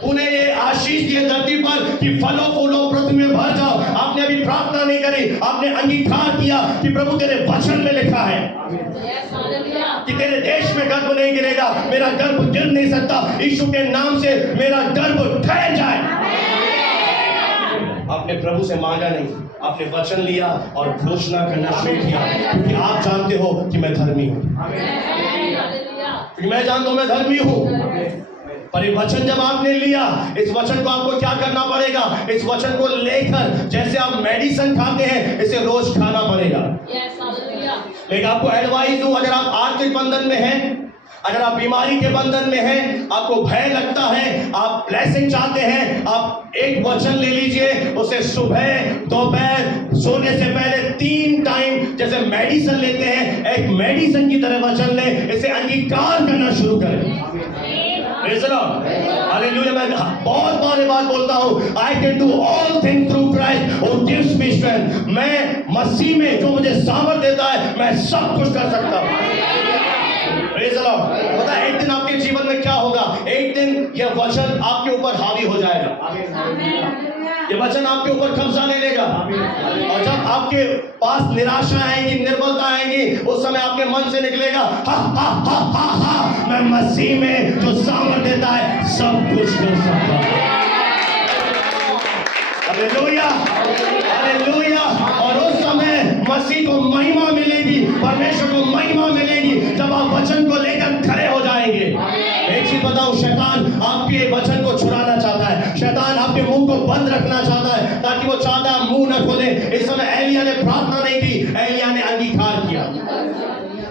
तूने ये आशीष दी धरती पर कि फलों फूलों पृथ्वी में भर जाओ। आपने अभी प्रार्थना नहीं करी, आपने अंगीकार किया कि प्रभु तेरे वचन में लिखा है कि तेरे देश में गर्भ नहीं गिरेगा, मेरा गर्भ गिर नहीं सकता। यीशु के नाम से मेरा गर्भ ठहर जाए। आपने प्रभु से मांगा नहीं, आपने वचन लिया और घोषणा करना शुरू किया, क्योंकि आप जानते हो कि मैं धर्मी हूं, क्योंकि मैं जानता हूं मैं धर्मी हूं। पर ये वचन जब आपने लिया, इस वचन को आपको क्या करना पड़ेगा? इस वचन को लेकर, जैसे आप मेडिसिन खाते हैं, इसे रोज खाना पड़ेगा। लेकिन आपको एडवाइस दूं, अगर आप आर्थिक बंधन में हैं, अगर आप बीमारी के बंधन में हैं, आपको भय लगता है, आप ब्लेसिंग चाहते हैं, आप एक वचन ले लीजिए, उसे सुबह, दोपहर, सोने से पहले 3 टाइम जैसे मेडिसिन लेते हैं, एक मेडिसिन की तरह वचन लें, इसे अंगीकार करना शुरू करें। हालेलुया। मैं बहुत बार बात बोलता हूँ, I can do all things through Christ who gives me strength। मैं मसीह में जो मुझे सामर्थ देता है, मैं सब कुछ कर सकता हूँ। पता है एक दिन आपके जीवन में क्या होगा? एक दिन यह वचन आपके ऊपर हावी हो जाएगा, ये वचन आपके ऊपर कब्जा ले लेगा। और जब आपके पास निराशा आएगी, निर्बलता आएगी, उस समय आपके मन से निकलेगा हा हा हा हा हा, मैं मसीह में जो सामर्थ देता है सब कुछ कर सकता हूं। Hallelujah, hallelujah. और उस समय मसीह को महिमा मिलेगी, परमेश्वर को महिमा मिलेगी, जब आप वचन को लेकर खड़े हो जाएंगे। एक चीज बताऊं, शैतान आपके वचन को छुड़ाना चाहता है, शैतान आपके मुंह को बंद रखना चाहता है, ताकि वो चाहता है मुंह न खोले। इस समय एलिया ने प्रार्थना नहीं की, एलिया ने अंगीकार किया।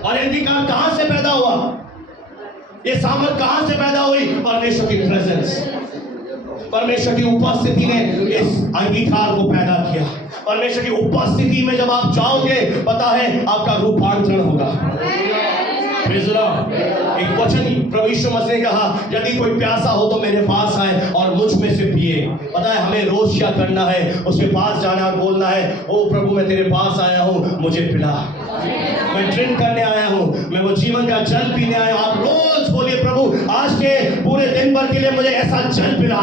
और अंगीकार कहां से पैदा हुआ? ये सामर्थ कहां से पैदा हुई? परमेश्वर की प्रेजेंस, परमेश्वर की उपस्थिति ने इस अंगीकार को पैदा किया। परमेश्वर की उपस्थिति में जब आप जाओगे, पता है आपका रूपांतरण होगा। एक वचन प्रभु यीशु मसीह ने कहा, यदि कोई प्यासा हो तो मेरे पास आए और मुझ में से पिए। पता है हमें रोज क्या करना है? उसके पास जाना और बोलना है, ओ प्रभु मैं तेरे पास आया हूँ, मुझे पिला। मैं ड्रिंक करने आया हूँ, मैं वो जीवन का जल पीने आया हूँ। आप रोज बोलिए, प्रभु आज के पूरे दिन भर के लिए मुझे ऐसा जल पिला।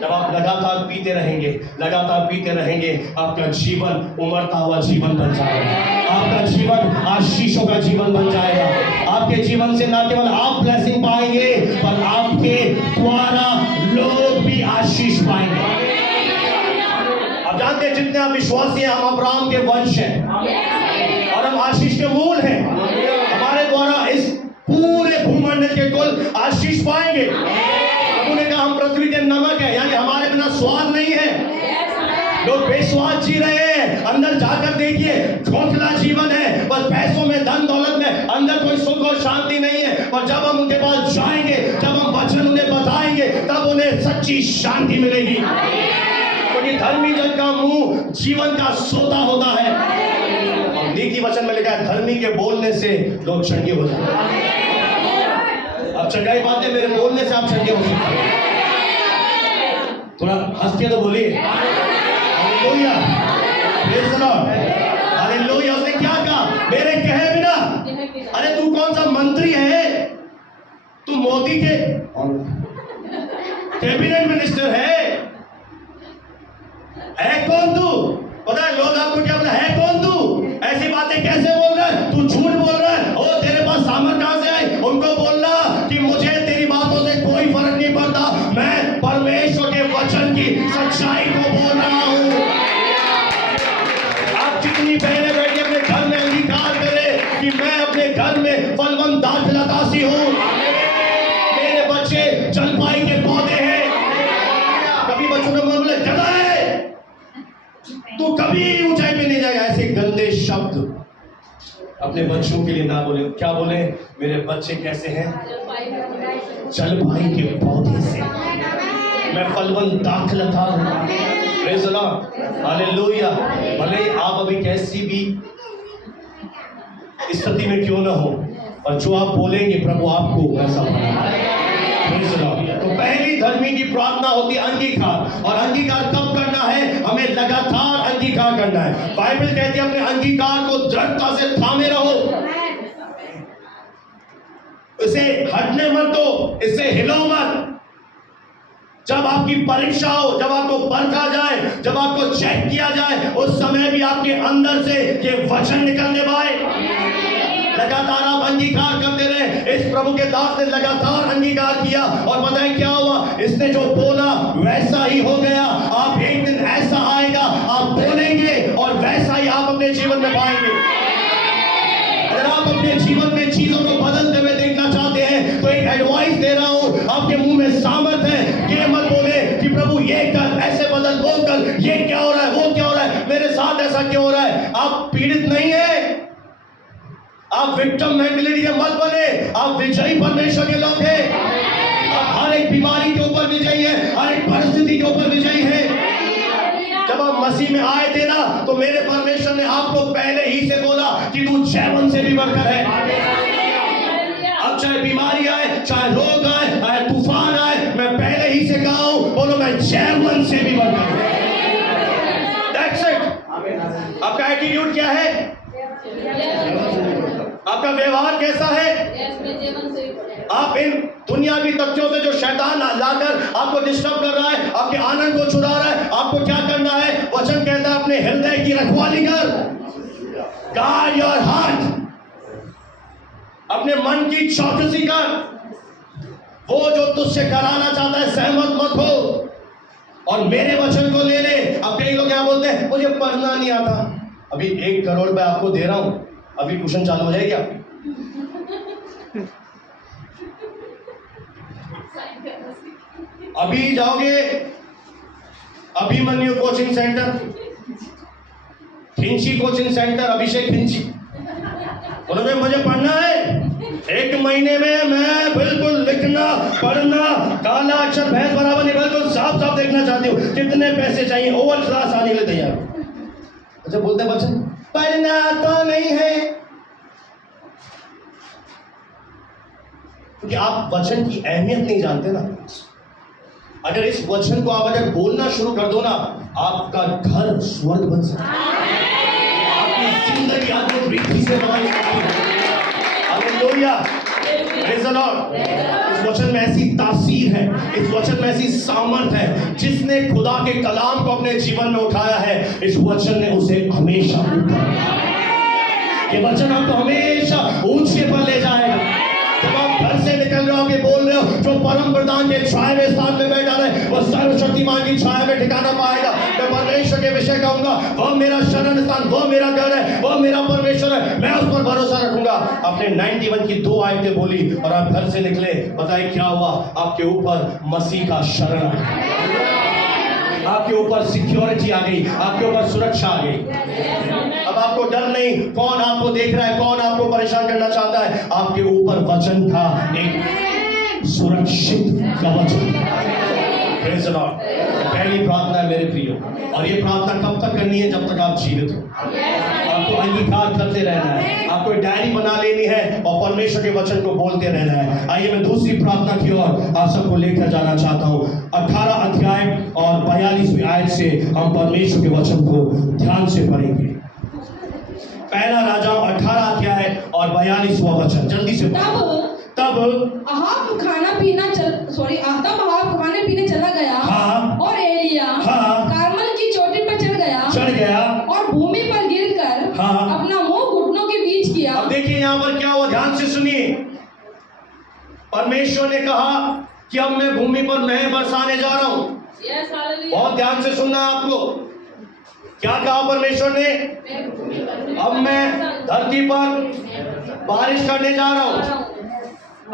जब आप लगातार पीते रहेंगे, आपका जीवन उमड़ता हुआ जीवन बन जाएगा। आपका जीवन आशीषों का जीवन बन जाएगा। आपके जीवन से न केवल आप ब्लेसिंग पाएंगे, पर आपके द्वारा लोग भी आशीष पाएंगे। आप जानते हैं, जितने आप विश्वासी हैं, हम अब्राहम के वंश हैं और हम आशीष के मूल हैं। हमारे द्वारा इस पूरे भूमंडल के कुल आशीष पाएंगे। उन्होंने कहा हम पृथ्वी के नमक है, यानी हमारे बिना स्वाद नहीं है। लोग बेस्वाद जी रहे हैं, अंदर जाकर देखिए खोखला जीवन है, बस पैसों में, धन दौलत में, अंदर कोई सुख और शांति नहीं है। पर जब हम उनके पास जाएंगे, जब हम वचन उन्हें बताएंगे, तब उन्हें सच्ची शांति मिलेगी। क्योंकि धर्मी जन का मुंह जीवन का सोता होता है। और नीति वचन में लिखा है, धर्मी के बोलने से लोग चंगे हो जाते हैं। अब चंगाई बात है, मेरे बोलने से आप चंगे हो सकते हैं। थोड़ा हंस के तो बोलिए hallelujah, praise the Lord, hallelujah. उसने क्या कहा? मेरे कहे बिना। अरे तू कौन सा मंत्री है? तू मोदी के कैबिनेट मिनिस्टर है कौन तू? पता है लोग आपको क्या बोला है? कौन तू? ऐसी बातें कैसे बोल रहा है? तू झूठ बोल रहा है। ओ तेरे पास सामर्थ कहां से आई? उनको बोलना कि मुझे तेरी बातों से कोई फर्क नहीं पड़ता, मैं परमेश्वर के वचन की सच्चाई को बोल रहा हूं। आप जितनी बहनें बैठी अपने घर में अंगीकार करें कि मैं अपने घर में फलवंत दाखलतासी हूं। मेरे बच्चे जलपाई के पौधे हैं। कभी बच्चों ने बोले गधा है, तू कभी ऊंचाई पे नहीं जाएगा। ऐसे गंदे शब्द अपने बच्चों के लिए ना बोले। क्या बोले? मेरे बच्चे कैसे हैं? जलपाई के पौधे से, मैं फलवंत दाखलता हूं। Praise the Lord, hallelujah. भले आप अभी कैसी भी स्थिति में क्यों ना हो, और जो आप बोलेंगे प्रभु आपको वैसा बनाएगा। Praise the Lord. तो पहली धर्मी की प्रार्थना होती है अंगीकार। और अंगीकार कब करना है? हमें लगातार अंगीकार करना है। बाइबल कहती है अपने अंगीकार को दृढ़ता से थामे रहो, इसे हटने मत दो, इससे हिलो मत। जब आपकी परीक्षा हो, जब आपको परखा जाए, जब आपको चेक किया जाए, उस समय भी आपके अंदर से ये वचन निकलने पाए। लगातार आप अंगीकार करते रहे। इस प्रभु के दास ने लगातार अंगीकार किया और बताएं क्या हुआ? इसने जो बोला वैसा ही हो गया। आप एक दिन ऐसा आएगा, आप बोलेंगे और वैसा ही आप अपने जीवन में पाएंगे। अगर आप अपने जीवन में चीजों को बदलते हुए देखना चाहते हैं तो एक एडवाइस दे रहा हूं, आपके मुंह में सामर्थ है। ये मत बोले कि प्रभु ये कर, ऐसे बदल, वो कर, ये क्या हो रहा है, वो क्या हो रहा है, मेरे साथ ऐसा क्यों हो रहा है। आप पीड़ित नहीं है, आप विक्टिम मेंटालिटी के मत बने। आप विजयी परमेश्वर के लोग हैं। आप हर एक बीमारी के ऊपर विजयी है, हर एक परिस्थिति के ऊपर विजयी है। जब आप मसीह में आए थे ना, तो मेरे परमेश्वर ने आपको पहले ही से बोला कि तू जैवन से भी बढ़कर है। अब चाहे बीमारी आए, चाहे रोग आए, चाहे तूफान आए, मैं पहले ही से कहा हूं, बोलो मैं जैवन से भी बढ़कर हूं। That's it। आपका एटीट्यूड क्या है? आपका व्यवहार कैसा है? आप इन दुनियावी तथ्यों से जो शैतान लाकर आपको डिस्टर्ब कर रहा है, आपके आनंद को चुरा रहा है, आपको क्या करना है? वचन कहता है अपने हृदय की रखवाली कर। गार्ड योर हार्ट, अपने मन की चौकसी कर। वो जो तुझसे कराना चाहता है सहमत मत हो और मेरे वचन को ले ले। अब कई लोग क्या बोलते हैं, मुझे पढ़ना नहीं आता। अभी 1 करोड़ रुपए आपको दे रहा हूं, अभी ट्यूशन चालू हो जाएगी आपकी। अभी जाओगे अभिमन्यु कोचिंग सेंटर, खिंची कोचिंग सेंटर, अभिषेक खिंची, बोलोगे मुझे पढ़ना है। 1 महीने में मैं बिल्कुल लिखना पढ़ना काला अक्षर भैंस बराबर नहीं, बिल्कुल साफ साफ देखना चाहती हूँ। कितने पैसे चाहिए? ओवर क्लास आने के लिए तैयार। अच्छा बोलते हैं बच्चन पढ़ना तो नहीं है, क्योंकि आप वचन की अहमियत नहीं जानते ना। अगर इस वचन को आप अगर बोलना शुरू कर दो ना, आपका घर स्वर्ग बन सकता है, आपकी जिंदगी अद्भुत रीति से बदल सकती है। हालेलुया। Praise the Lord. इस वचन में ऐसी तासीर है, इस वचन में ऐसी सामर्थ है। जिसने खुदा के कलाम को अपने जीवन में उठाया है, इस वचन ने उसे हमेशा ऊपर, ये वचन आपको हमेशा ऊंचे पर ले जाएगा। जब आप घर से निकल रहे हो, आप ये बोल रहे हो, जो परम प्रधान के छाए में स्थान में बैठा रहे, वह सर्वशक्तिमान की छाया में ठिकाना पाएगा। मैं परमेश्वर के विषय कहूंगा, वह मेरा शरण स्थान, वह मेरा घर है, वह मेरा परमेश्वर है, मैं उस पर भरोसा रखूंगा। आपने 91 की 2 आयतें बोली और आप घर से निकले, बताइए क्या हुआ? आपके ऊपर मसीह का शरण आ गया, आपके ऊपर सिक्योरिटी आ गई, आपके ऊपर सुरक्षा आ गई। अब आपको डर नहीं, कौन आपको देख रहा है, कौन आपको परेशान करना चाहता है। आपके ऊपर वचन का एक सुरक्षित कवच। Praise the Lord. पहली प्रार्थना है मेरे प्रियो, और ये प्रार्थना कब तक करनी है? जब तक आप जीवित हो। आपको अंगीकार करते रहना है, आपको डायरी बना लेनी है और परमेश्वर के वचन को बोलते रहना है। आइए मैं दूसरी प्रार्थना की ओर आप सबको लेकर जाना चाहता हूँ। 18 अध्याय और 42वीं आयत से हम परमेश्वर के वचन को ध्यान से पढ़ेंगे। पहला राजाओं 18 अध्याय और 42वां वचन, जल्दी से। तब अहाब खाने पीने चला गया। हाँ, और एलिया कार्मल की चोटी पर चढ़ गया और भूमि पर गिरकर अपना मुंह घुटनों के बीच किया। अब देखिए यहाँ पर क्या हुआ, ध्यान से सुनिए। परमेश्वर ने कहा कि अब मैं भूमि पर नहर बरसाने जा रहा हूँ। बहुत ध्यान से सुनना है आपको। क्या कहा परमेश्वर ने? अब मैं धरती पर बारिश करने जा रहा हूं।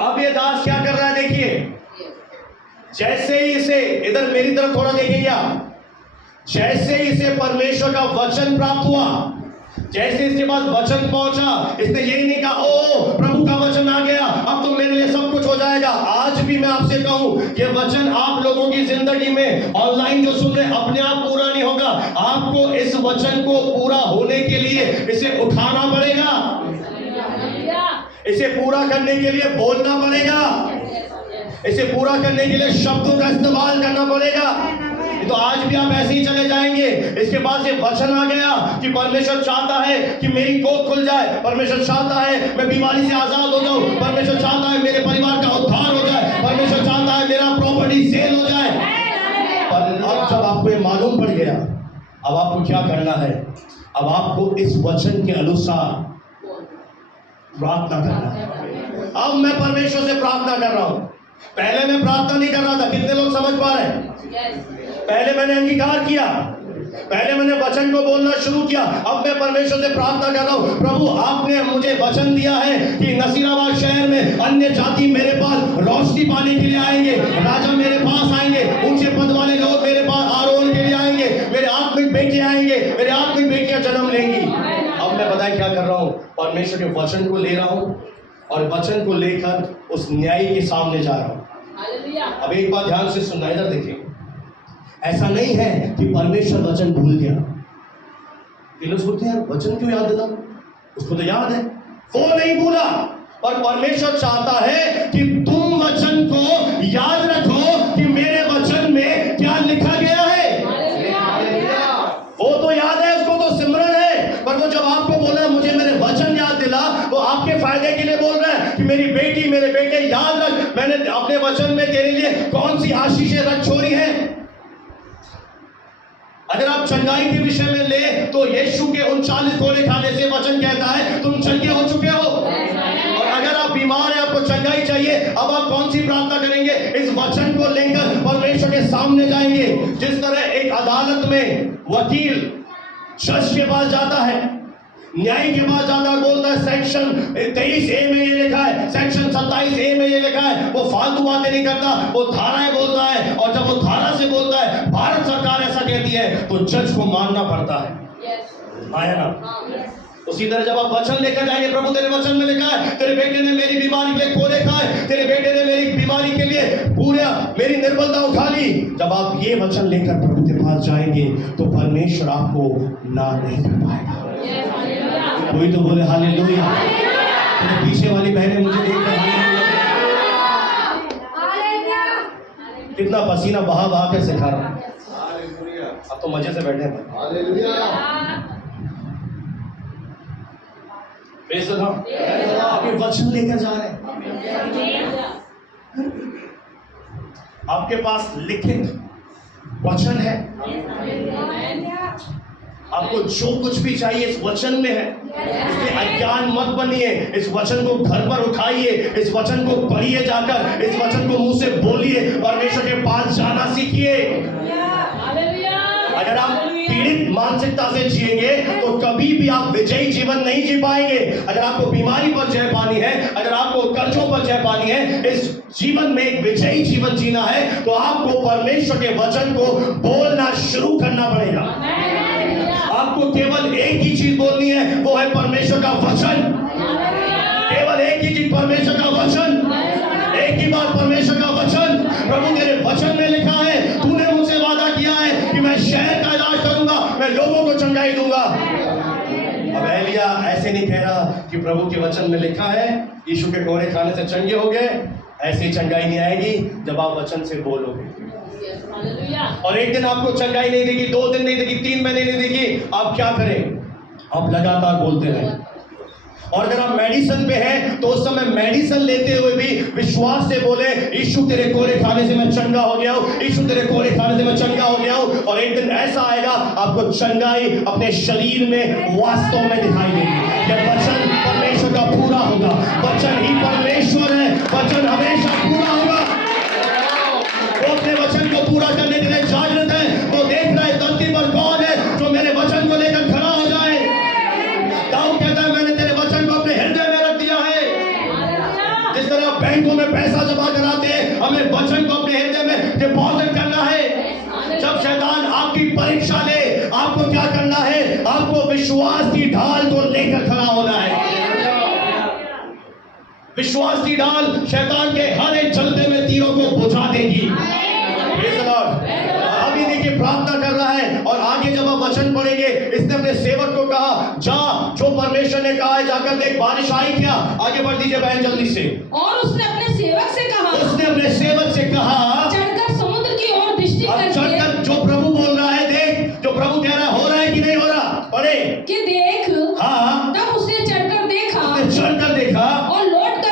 अब ये दास क्या कर रहा है? देखिए, जैसे ही इसे, इधर मेरी तरफ थोड़ा देखिएगा, जैसे ही इसे परमेश्वर का वचन प्राप्त हुआ, जैसे इसके पास वचन पहुंचा, इसने यही नहीं कहा ओ प्रभु का वचन आ गया, अब तो मेरे लिए सब कुछ हो जाएगा। आज भी मैं आपसे कहूं, ये वचन आप लोगों की जिंदगी में ऑनलाइन जो सुन रहे, अपने आप पूरा नहीं होगा। आपको इस वचन को पूरा होने के लिए इसे उठाना पड़ेगा, इसे पूरा करने के लिए बोलना पड़ेगा, इसे पूरा करने के लिए शब्दों का इस्तेमाल करना पड़ेगा। तो आज भी आप ऐसे ही चले जाएंगे। इसके बाद ये वचन आ गया कि परमेश्वर चाहता है कि मेरी कोख खुल जाए, परमेश्वर चाहता है मैं बीमारी से आजाद हो जाऊं, परमेश्वर चाहता है मेरे परिवार का उद्धार हो जाए, परमेश्वर चाहता है मेरा प्रॉपर्टी सेल हो जाए। पर अब जब आपको ये मालूम पड़ गया, अब आपको क्या करना है? अब आपको इस वचन के अनुसार प्रार्थना करना है। अब मैं परमेश्वर से प्रार्थना कर रहा हूं। पहले मैं प्रार्थना नहीं कर रहा था। कितने लोग समझ पा रहे हैं? पहले मैंने अंगीकार किया, पहले मैंने वचन को बोलना शुरू किया। अब मैं परमेश्वर से प्रार्थना कर रहा हूं, प्रभु आपने मुझे वचन दिया है कि नसीराबाद शहर में अन्य जाति मेरे पास रोशनी पाने के लिए आएंगे, राजा मेरे पास आएंगे, ऊंचे पद वाले लोग मेरे पास आरोहण के लिए आएंगे, मेरे आत्मिक बेटे आएंगे, मेरे आत्मिक बेटियां जन्म लेंगी। अब मैं बताए क्या कर रहा हूं? परमेश्वर के वचन को ले रहा हूं और वचन को लेकर उस न्यायी के सामने जा रहा हूं। अब एक बात ध्यान से सुनना, इधर देखिए। ऐसा नहीं है कि परमेश्वर वचन भूल गया। ये लोग सोचते हैं वचन क्यों याद देता, उसको तो याद है। वो नहीं भूला, और परमेश्वर चाहता है कि तुम वचन को याद रखो कि मेरे वचन में क्या लिखा गया है। वो तो याद है, उसको तो सिमरन है, पर वो जब आपको बोल रहा है मुझे मेरे वचन याद दिला, वो आपके फायदे के लिए बोल रहा है कि मेरी बेटी मेरे बेटे याद रख, मैंने अपने वचन में तेरे लिए कौन सी आशीषें रख छोड़ी है। अगर आप चंगाई के विषय में ले तो यीशु के 39 कोड़े खाने से वचन कहता है तुम चंगे हो चुके हो। और अगर आप बीमार हैं, आपको चंगाई चाहिए, अब आप कौन सी प्रार्थना करेंगे? इस वचन को लेकर परमेश्वर के सामने जाएंगे। जिस तरह एक अदालत में वकील जज के पास जाता है, न्याय के पास जाता है, बोलता है सेक्शन 23A में ये लिखा है, सेक्शन 27A में ये लिखा है। वो फालतू बातें नहीं करता, वो धाराएं बोलता है, और जब वो धारा से बोलता है, भारत सरकार ऐसा कहती है, तो जज को मानना पड़ता है। आया ना? उसी तरह जब आप वचन लेकर जाएंगे, प्रभु तेरे वचन में लिखा है तेरे बेटे ने मेरी बीमारी के लिए कोड़े खाए, तेरे बेटे ने मेरी बीमारी के लिए पूरा मेरी निर्बलता उठा ली। जब आप ये वचन लेकर प्रभु के पास जाएंगे तो परमेश्वर आपको ना नहीं कर पाएगा। कोई तो बोले हालेलुया। तो पीछे वाली बहनें मुझे देखकर कितना पसीना बहा बहा के सिखा रहा है। अब तो मजे से बैठे हैं। अभी वचन लेकर जा रहे हैं। आपके पास लिखित वचन है, आपको जो कुछ भी चाहिए इस वचन में है। इसलिए अज्ञान मत बनिए, इस वचन को घर पर उठाइए, इस वचन को पढ़िए, जाकर इस वचन को मुंह से बोलिए, परमेश्वर के पास जाना सीखिए। अगर आप पीड़ित मानसिकता से जिएंगे तो कभी भी आप विजयी जीवन नहीं जी पाएंगे। अगर आपको बीमारी पर जय पानी है, अगर आपको कर्जों पर जय पानी है, इस जीवन में एक विजयी जीवन जीना है, तो आपको परमेश्वर के वचन को बोलना शुरू करना पड़ेगा। आपको केवल एक ही चीज बोलनी है, वो है परमेश्वर का वचन। केवल एक ही चीज, परमेश्वर का वचन। एक ही बात, परमेश्वर का वचन। प्रभु तेरे वचन में लिखा है, तूने मुझसे वादा किया है कि मैं शहर का इलाज करूंगा, मैं लोगों को चंगाई दूंगा। अब एलिया ऐसे नहीं कह रहा कि प्रभु के वचन में लिखा है यीशु के कोड़े खाने से चंगे हो गए। ऐसी चंगाई नहीं आएगी जब आप वचन से बोलोगे। और एक दिन आपको चंगाई नहीं देगी, 2 दिन नहीं देगी, 3 महीने नहीं देगी। आप क्या करें? आप लगातार बोलते रहें। और अगर आप मेडिसिन पे हैं तो उस समय मेडिसिन लेते हुए भी विश्वास से बोले, यीशु तेरे कोड़े खाने से मैं चंगा हो गया हूं, यीशु तेरे कोड़े खाने से मैं चंगा हो गया हूं। और एक दिन ऐसा आएगा आपको चंगाई अपने शरीर में वास्तव में दिखाई देगी। यह वचन परमेश्वर का पूरा होगा। वचन ही परमेश्वर है, वचन हमेशा पूरा होगा। वो अपने वचन को पूरा करने के लिए जागृत है। वो देख रहा है धरती पर कौन है जो मेरे वचन को लेकर खड़ा हो जाए। दाऊद कहता है, मैंने तेरे वचन को अपने हृदय में रख दिया है। जिस तरह बैंकों में पैसा जमा कराते हैं, हमें वचन को अपने हृदय में डिपॉजिट करना है। जब शैतान आपकी परीक्षा ले, आपको क्या करना है? आपको विश्वास की ढाल को लेकर खड़ा होना है। विश्वास की ढाल शैतान के हर एक जलते में तीरों को बुझा देगी। अभी देखिए प्रार्थना कर रहा है, और आगे जब आप वचन पढ़ेंगे, इसने अपने सेवक को कहा, जा, जो परमेश्वर ने कहा है जाकर देख, बारिश आई क्या? आगे बढ़ दीजिए बहन जल्दी से। और उसने अपने सेवक से कहा, चढ़कर समुद्र की ओर दृष्टि करके, जो प्रभु बोल रहा है, देख, जो प्रभु कह रहा है, हो रहा है कि नहीं हो रहा? पढ़े कि देख। हाँ, तब उसने चढ़कर देखा, और लौट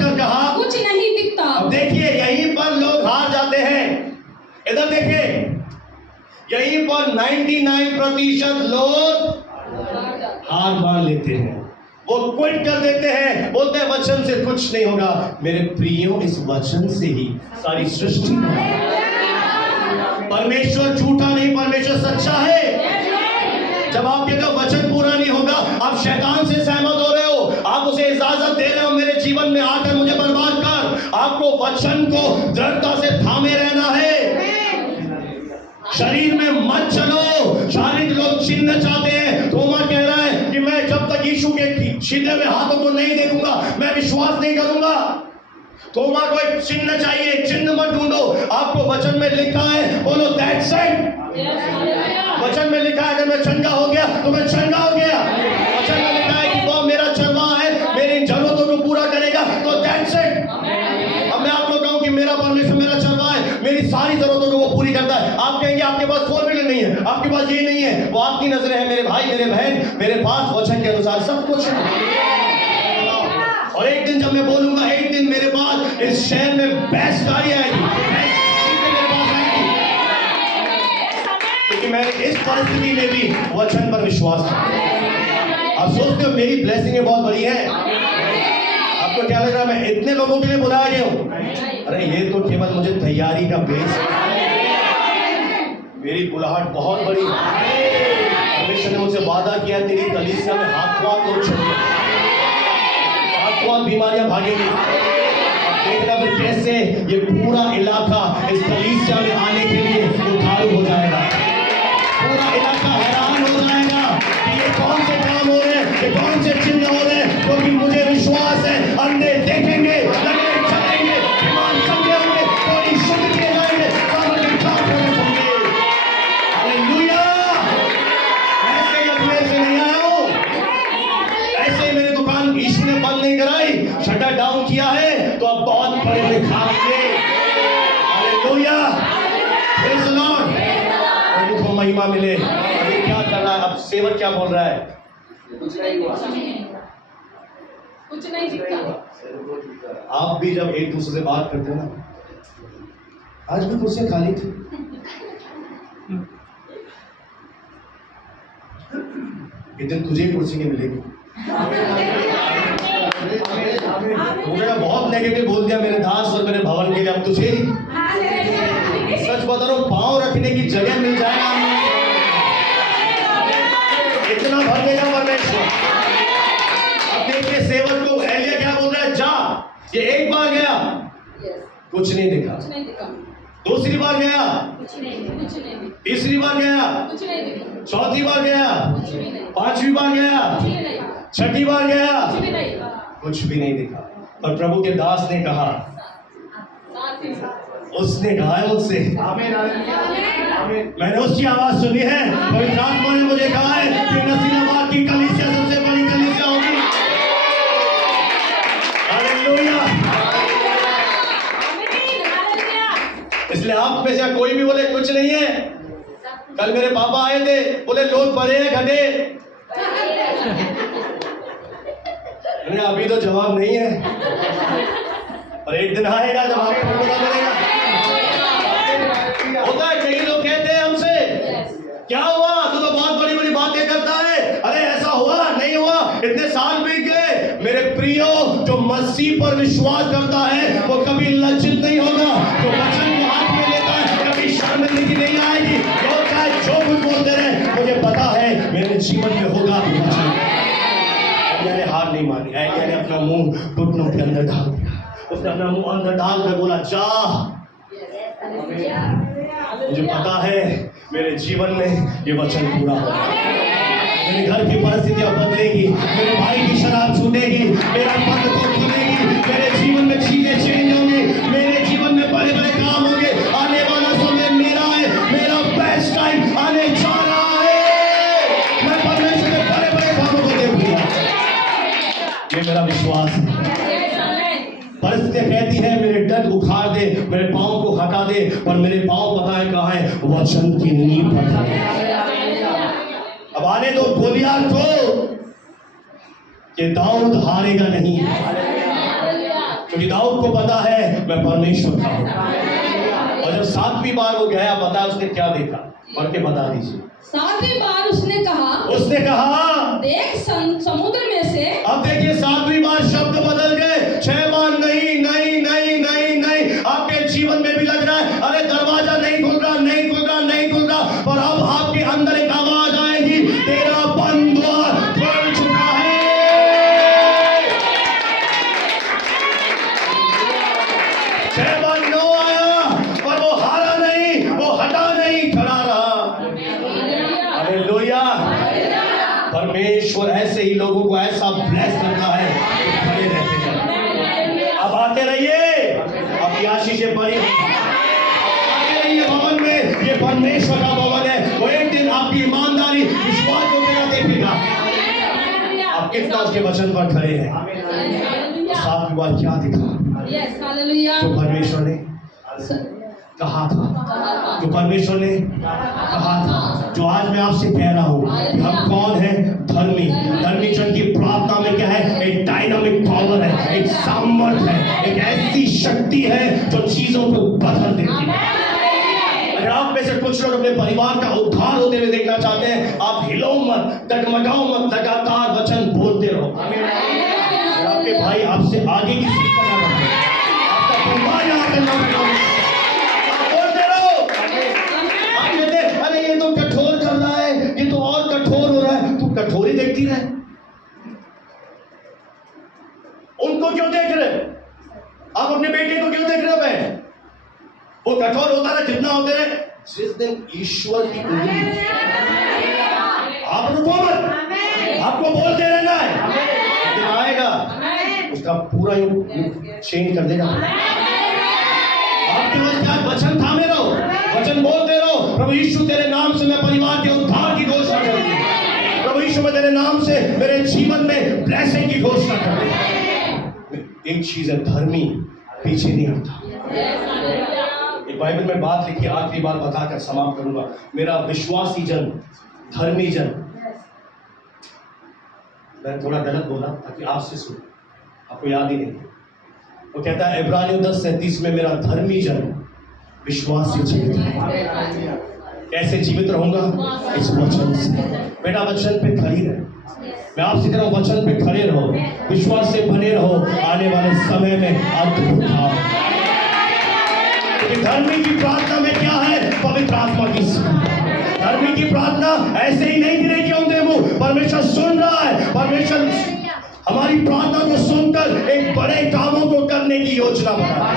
कर कहा, कुछ नहीं दिखता। अब देखिए, यहीं पर लोग हार जाते हैं। इधर देखिए, यहीं पर 99% लोग हार मान लेते हैं, वो क्विट कर देते हैं, बोलते हैं वचन से कुछ नहीं होगा। मेरे प्रियो, इस वचन से ही सारी सृष्टि है। परमेश्वर झूठा नहीं, परमेश्वर सच्चा है। जब आप कहते हो वचन पूरा नहीं होगा, आप शैतान से सहमत हो रहे हो, आप उसे इजाजत दे रहे हो मेरे जीवन में आकर मुझे बर्बाद कर। आपको वचन को दृढ़ता से थामे रहना है। शरीर में मत चलो। शारीरिक लोग चिन्ह चाहते हैं। तोमा कह रहा है कि मैं जब तक यीशु के सीधे हुए हाथों को नहीं देखूंगा, मैं विश्वास नहीं करूंगा। तोमा को एक चिन्ह चाहिए। चिन्ह मत ढूंढो, आपको वचन में लिखा है, बोलो दैट्स इट। वचन में लिखा है, अगर मैं चंगा हो गया तो मैं चंगा हो गया। वचन में लिखा है कि वो मेरा चरवाहा है, मेरी जरूरतों को पूरा करेगा, तो दैट्स इट। अब मैं आपको कहूं कि मेरा परमेश्वर मेरा चरवाहा है, मेरी सारी जरूरतों को वो पूरी करता है। आप कहेंगे आपके पास 4 व्हीलर नहीं है, आपके पास ये नहीं है, वो आपकी नजरें है मेरे भाई मेरे बहन, मेरे पास वचन के अनुसार सब कुछ है। और एक दिन जब मैं बोलूंगा, एक दिन मेरे पास इस शहर में बेस्ट गाड़ी आएगी, मेरे पास आएगी, क्योंकि मैं इस परिस्थिति में भी वचन पर विश्वास करता। आप सोचते हो मेरी ब्लेसिंग बहुत बड़ी है। आपको क्या लग रहा है मैं इतने लोगों के लिए बुलाया गया हूं? अरे ये तो केवल मुझे तैयारी का बेस है। मेरी बुलाहट बहुत बड़ी है। परमेश्वर ने मुझसे वादा किया, तेरी कलीसिया में हाथ लोग चलेंगे, हाथ बीमारियां भागेंगी। देखना फिर कैसे ये पूरा इलाका इस कलीसिया में आने के लिए उठारू हो जाएगा। पूरा इलाका हैरान हो जाएगा कि ये कौन से काम हो रहे हैं, ये कौन से चिन्ह हो रहे हैं, क्योंकि मुझे विश्वास है अंधे देखेंगे, लंगड़े चलेंगे, बीमार चंगे होंगे, कोई शुद्ध किए जाएंगे, सामने काम होंगे। हालेलुया। ऐसे लखनऊ से नहीं आया हूं, ऐसे ही मेरी दुकान यीशु ने बंद नहीं कराई, शटर डाउन किया है, तो अब बहुत बड़े बड़े खाएंगे। Hallelujah, praise the Lord. प्रभु को महिमा मिले। अभी क्या कर रहा है? अब सेवक क्या बोल रहा है? कुछ नहीं दिखता। आप भी जब एक दूसरे से बात करते हैं ना, आज भी कुर्सियां खाली थी, एक दिन तुझे ही कुर्सी नहीं मिलेगी। मुझे बहुत नेगेटिव बोल दिया मेरे दास और मेरे भवन के लिए, अब तुझे ही सच बता रहा हूं, पांव रखने की जगह मिल जाएगा, इतना भर देगा परमेश्वर। अब देखिए सेवक को एलिया क्या बोल रहा है, जा। ये एक बार गया, कुछ नहीं दिखा, दूसरी बार गया, तीसरी बार गया, चौथी बार गया, पांचवी बार गया, छठी बार गया, कुछ भी नहीं दिखा। और प्रभु के दास ने कहा, उसने कहा है मुझसे, मैंने उसकी आवाज सुनी है, पवित्र आत्मा ने मुझे कहा है कि नसीराबाद की कलीसिया सबसे बड़ी कलीसिया होगी। हालेलुया। इसलिए आप में से कोई भी बोले कुछ नहीं है। कल मेरे पापा आए थे, बोले लोग बड़े हैं घटे, अभी तो जवाब नहीं है, और एक दिन आएगा जब आपको पता चलेगा। होता है, कई लोग कहते हैं हमसे, क्या हुआ, तू तो बहुत बड़ी बड़ी बातें करता है, अरे ऐसा हुआ नहीं हुआ, इतने साल बीत गए। मेरे प्रियो, जो मसीह पर विश्वास करता है वो कभी लज्जित नहीं होगा, जो वचन को हाथ में लेता है कभी शर्मिंदगी नहीं आएगी। लोग चाहे जो कुछ बोलते रहे, मुझे पता है मेरे जीवन में होगा वचन। मैंने हार नहीं मानी, मैंने अपना मुंह घुटनों के अंदर डाल दिया, उसने अपना मुंह अंदर डाल कर बोला, जा। मुझे पता है मेरे जीवन में ये वचन पूरा होगा, मेरे घर की परिस्थितियां बदलेगी, मेरे भाई की शराब छूटेगी, मेरा पद तो खुलेगी, मेरे जीवन में चीजें चेंज होंगी, मेरे जीवन में बड़े बड़े काम होंगे। आने वाला समय मेरा है, मेरा बेस्ट टाइम आने जा रहा है। मैं परमेश्वर के बड़े बड़े कामों को देखूंगा, ये मेरा विश्वास है। परिस्थितियां कहती है मेरे डर उखाड़ दे, मेरे पांव को हटा दे, पर मेरे पांव पता है कहाँ है, वचन की नींव पर है। अब आने दो गोलियात को, कि दाऊद हारेगा नहीं, क्योंकि दाऊद को पता है मैं परमेश्वर का हूं। और जब 7वीं बार वो गया, पता है उसने क्या देखा, पढ़ के बता दीजिए। 7वीं बार उसने कहा देख समुद्र में से। अब देखिए 7वीं बार शब्द बदल गए, 6 बार नहीं नहीं नहीं नहीं नहीं। आपके जीवन में भी लग रहा है, अरे दरवाजा नहीं खुल रहा, नहीं खुल रहा, नहीं खुल रहा, पर अब आपके अंदर एक आवाज आएगी, तेरा बंद द्वार खुल चुका है। 6 बार नो आया, पर वो हारा नहीं, वो हटा नहीं, खड़ा रहा। हालेलुया। परमेश्वर ऐसे ही लोगों को ऐसा ब्लेस करता है कि खड़े रहते हैं। अब आते रहिए, अब की आशीषें बड़ी आते रहिए भवन में, ये परमेश्वर का भवन है। वो एक दिन आपकी ईमानदारी, विश्वास को मेरा देखेगा, आप कितना उसके वचन पर खड़े हैं। साथ में बात क्या दिखा, जो परमेश्वर ने कहा था, जो परमेश्वर ने कहा था, जो आज मैं आपसे कह रहा हूं कि हम कौन है, धर्मी। धर्मी जन की प्रार्थना में क्या है, एक डायनामिक पावर है, एक सामर्थ है, एक ऐसी शक्ति है जो चीजों को बदल देती है। अगर आप में से कुछ लोग अपने परिवार का उद्धार होते हुए देखना चाहते हैं, आप हिलो मत, डगमगाओ मत, लगातार वचन बोलते रहो। अगर आपके भाई आपसे आगे की सीट पर ना रहे, आपका परिवार यहाँ पे ना रहे, अरे ये तो कठोर कर रहा है, ये तो और कठोर हो रहा है, तू कठोरी देखती रहे, उनको क्यों देख रहे, आप अपने बेटे को क्यों देख रहे हो बहन, वो कठोर होता रहे, जितना होते रहे, जिस दिन ईश्वर की उंगली, आप रुको मत, आपको बोलते रहना है, दिन आएगा उसका पूरा चेंज कर देगा। आपके पास क्या वचन थामे रहो, वचन बोलते रहो, प्रभु यीशु तेरे नाम से मैं परिवार के उद्धार की घोषणा करती हूं, प्रभु यीशु मैं तेरे नाम से मेरे जीवन में ब्लेसिंग की घोषणा करती हूं। एक चीज है, धर्मी पीछे नहीं हटता। एक बाइबल में बात लिखी, आखिरी बात बताकर समाप्त करूंगा। मेरा विश्वासी जन, धर्मी जन, मैं थोड़ा गलत बोला ताकि आपसे सुनो, आपको याद ही नहीं। वो कहता है इब्रानियों 10:37 में, मेरा धर्मी जन विश्वास से जीवित है। कैसे जीवित रहूंगा? इस वचन से। बेटा वचन पे खड़ी रहे। मैं आपसे कह रहा हूं, वचन पे खड़े रहो, विश्वास से बने रहो, आने वाले समय में अद्भुत काम। क्योंकि धर्मी की प्रार्थना में क्या है? पवित्र आत्मा की। धर्मी की प्रार्थना ऐसे ही नहीं गिरेगी उनके मुंह। परमेश्वर सुन रहा है। परमेश्वर हमारी प्रार्थना को सुनकर एक बड़े कामों को करने की योजना बना।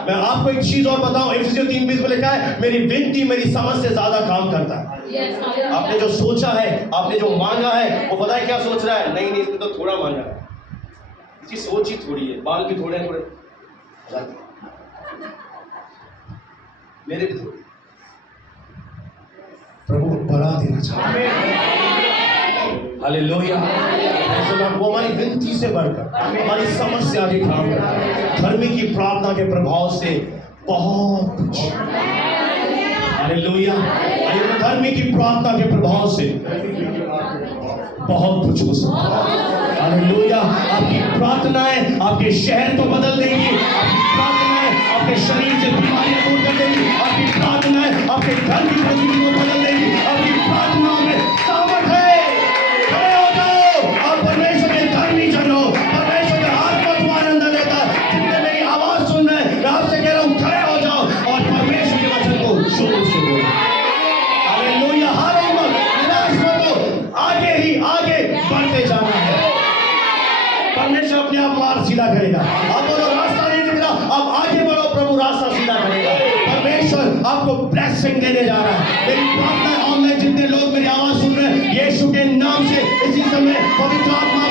मैं आपको एक चीज और बताऊं, इफिसियों 3:20 में लिखा है, मेरी विनती मेरी समझ से ज्यादा काम करता है। आपने जो सोचा है, आपने जो मांगा है, वो पता है क्या सोच रहा है? नहीं इसमें तो थोड़ा मांगा है, इसकी सोच ही थोड़ी है, बाल भी थोड़े थोड़े, मेरे भी थोड़े। प्रभु बढ़ा देना चाहते हैं। हालेलुया। वो हमारी विनती से बढ़कर, हमारी समझ से आगे काम करता है। धर्मी की प्रार्थना के प्रभाव से बहुत कुछ। हालेलुया। धर्मी की प्रार्थना के प्रभाव से बहुत कुछ हो सकता है। हालेलुया। आपकी प्रार्थनाएं आपके शहर को बदल देंगी। आपकी प्रार्थनाएं आपके शरीर से बीमारियां दूर कर देंगी। आपकी प्रार्थनाएं आपके घर की परिस्थिति को बदल देंगी। आपकी प्रार्थनाओं में सामर्थ है। खड़े हो जाओ और परमेश्वर के धर्मी जन हो। परमेश्वर का आत्मा तुम्हारे अंदर रहता है। जितने मेरी आवाज सुन रहे हैं, मैं आपसे कह रहा हूं, खड़े हो जाओ और परमेश्वर के वचन को जोर से बोलो। हालेलुया। हार मत, निराश मत हो, आगे ही आगे बढ़ते जाना है। परमेश्वर अपने आप मार्ग सीधा करेगा। आप बोलो रास्ता नहीं दिख रहा, आप आगे बढ़ो, प्रभु रास्ता सीधा करेगा। परमेश्वर आपको ब्लेसिंग देने जा रहा है। मेरी प्रार्थना है, ऑनलाइन जितने लोग मेरी आवाज सुन रहे हैं, यीशु के नाम से इसी समय पवित्र आत्मा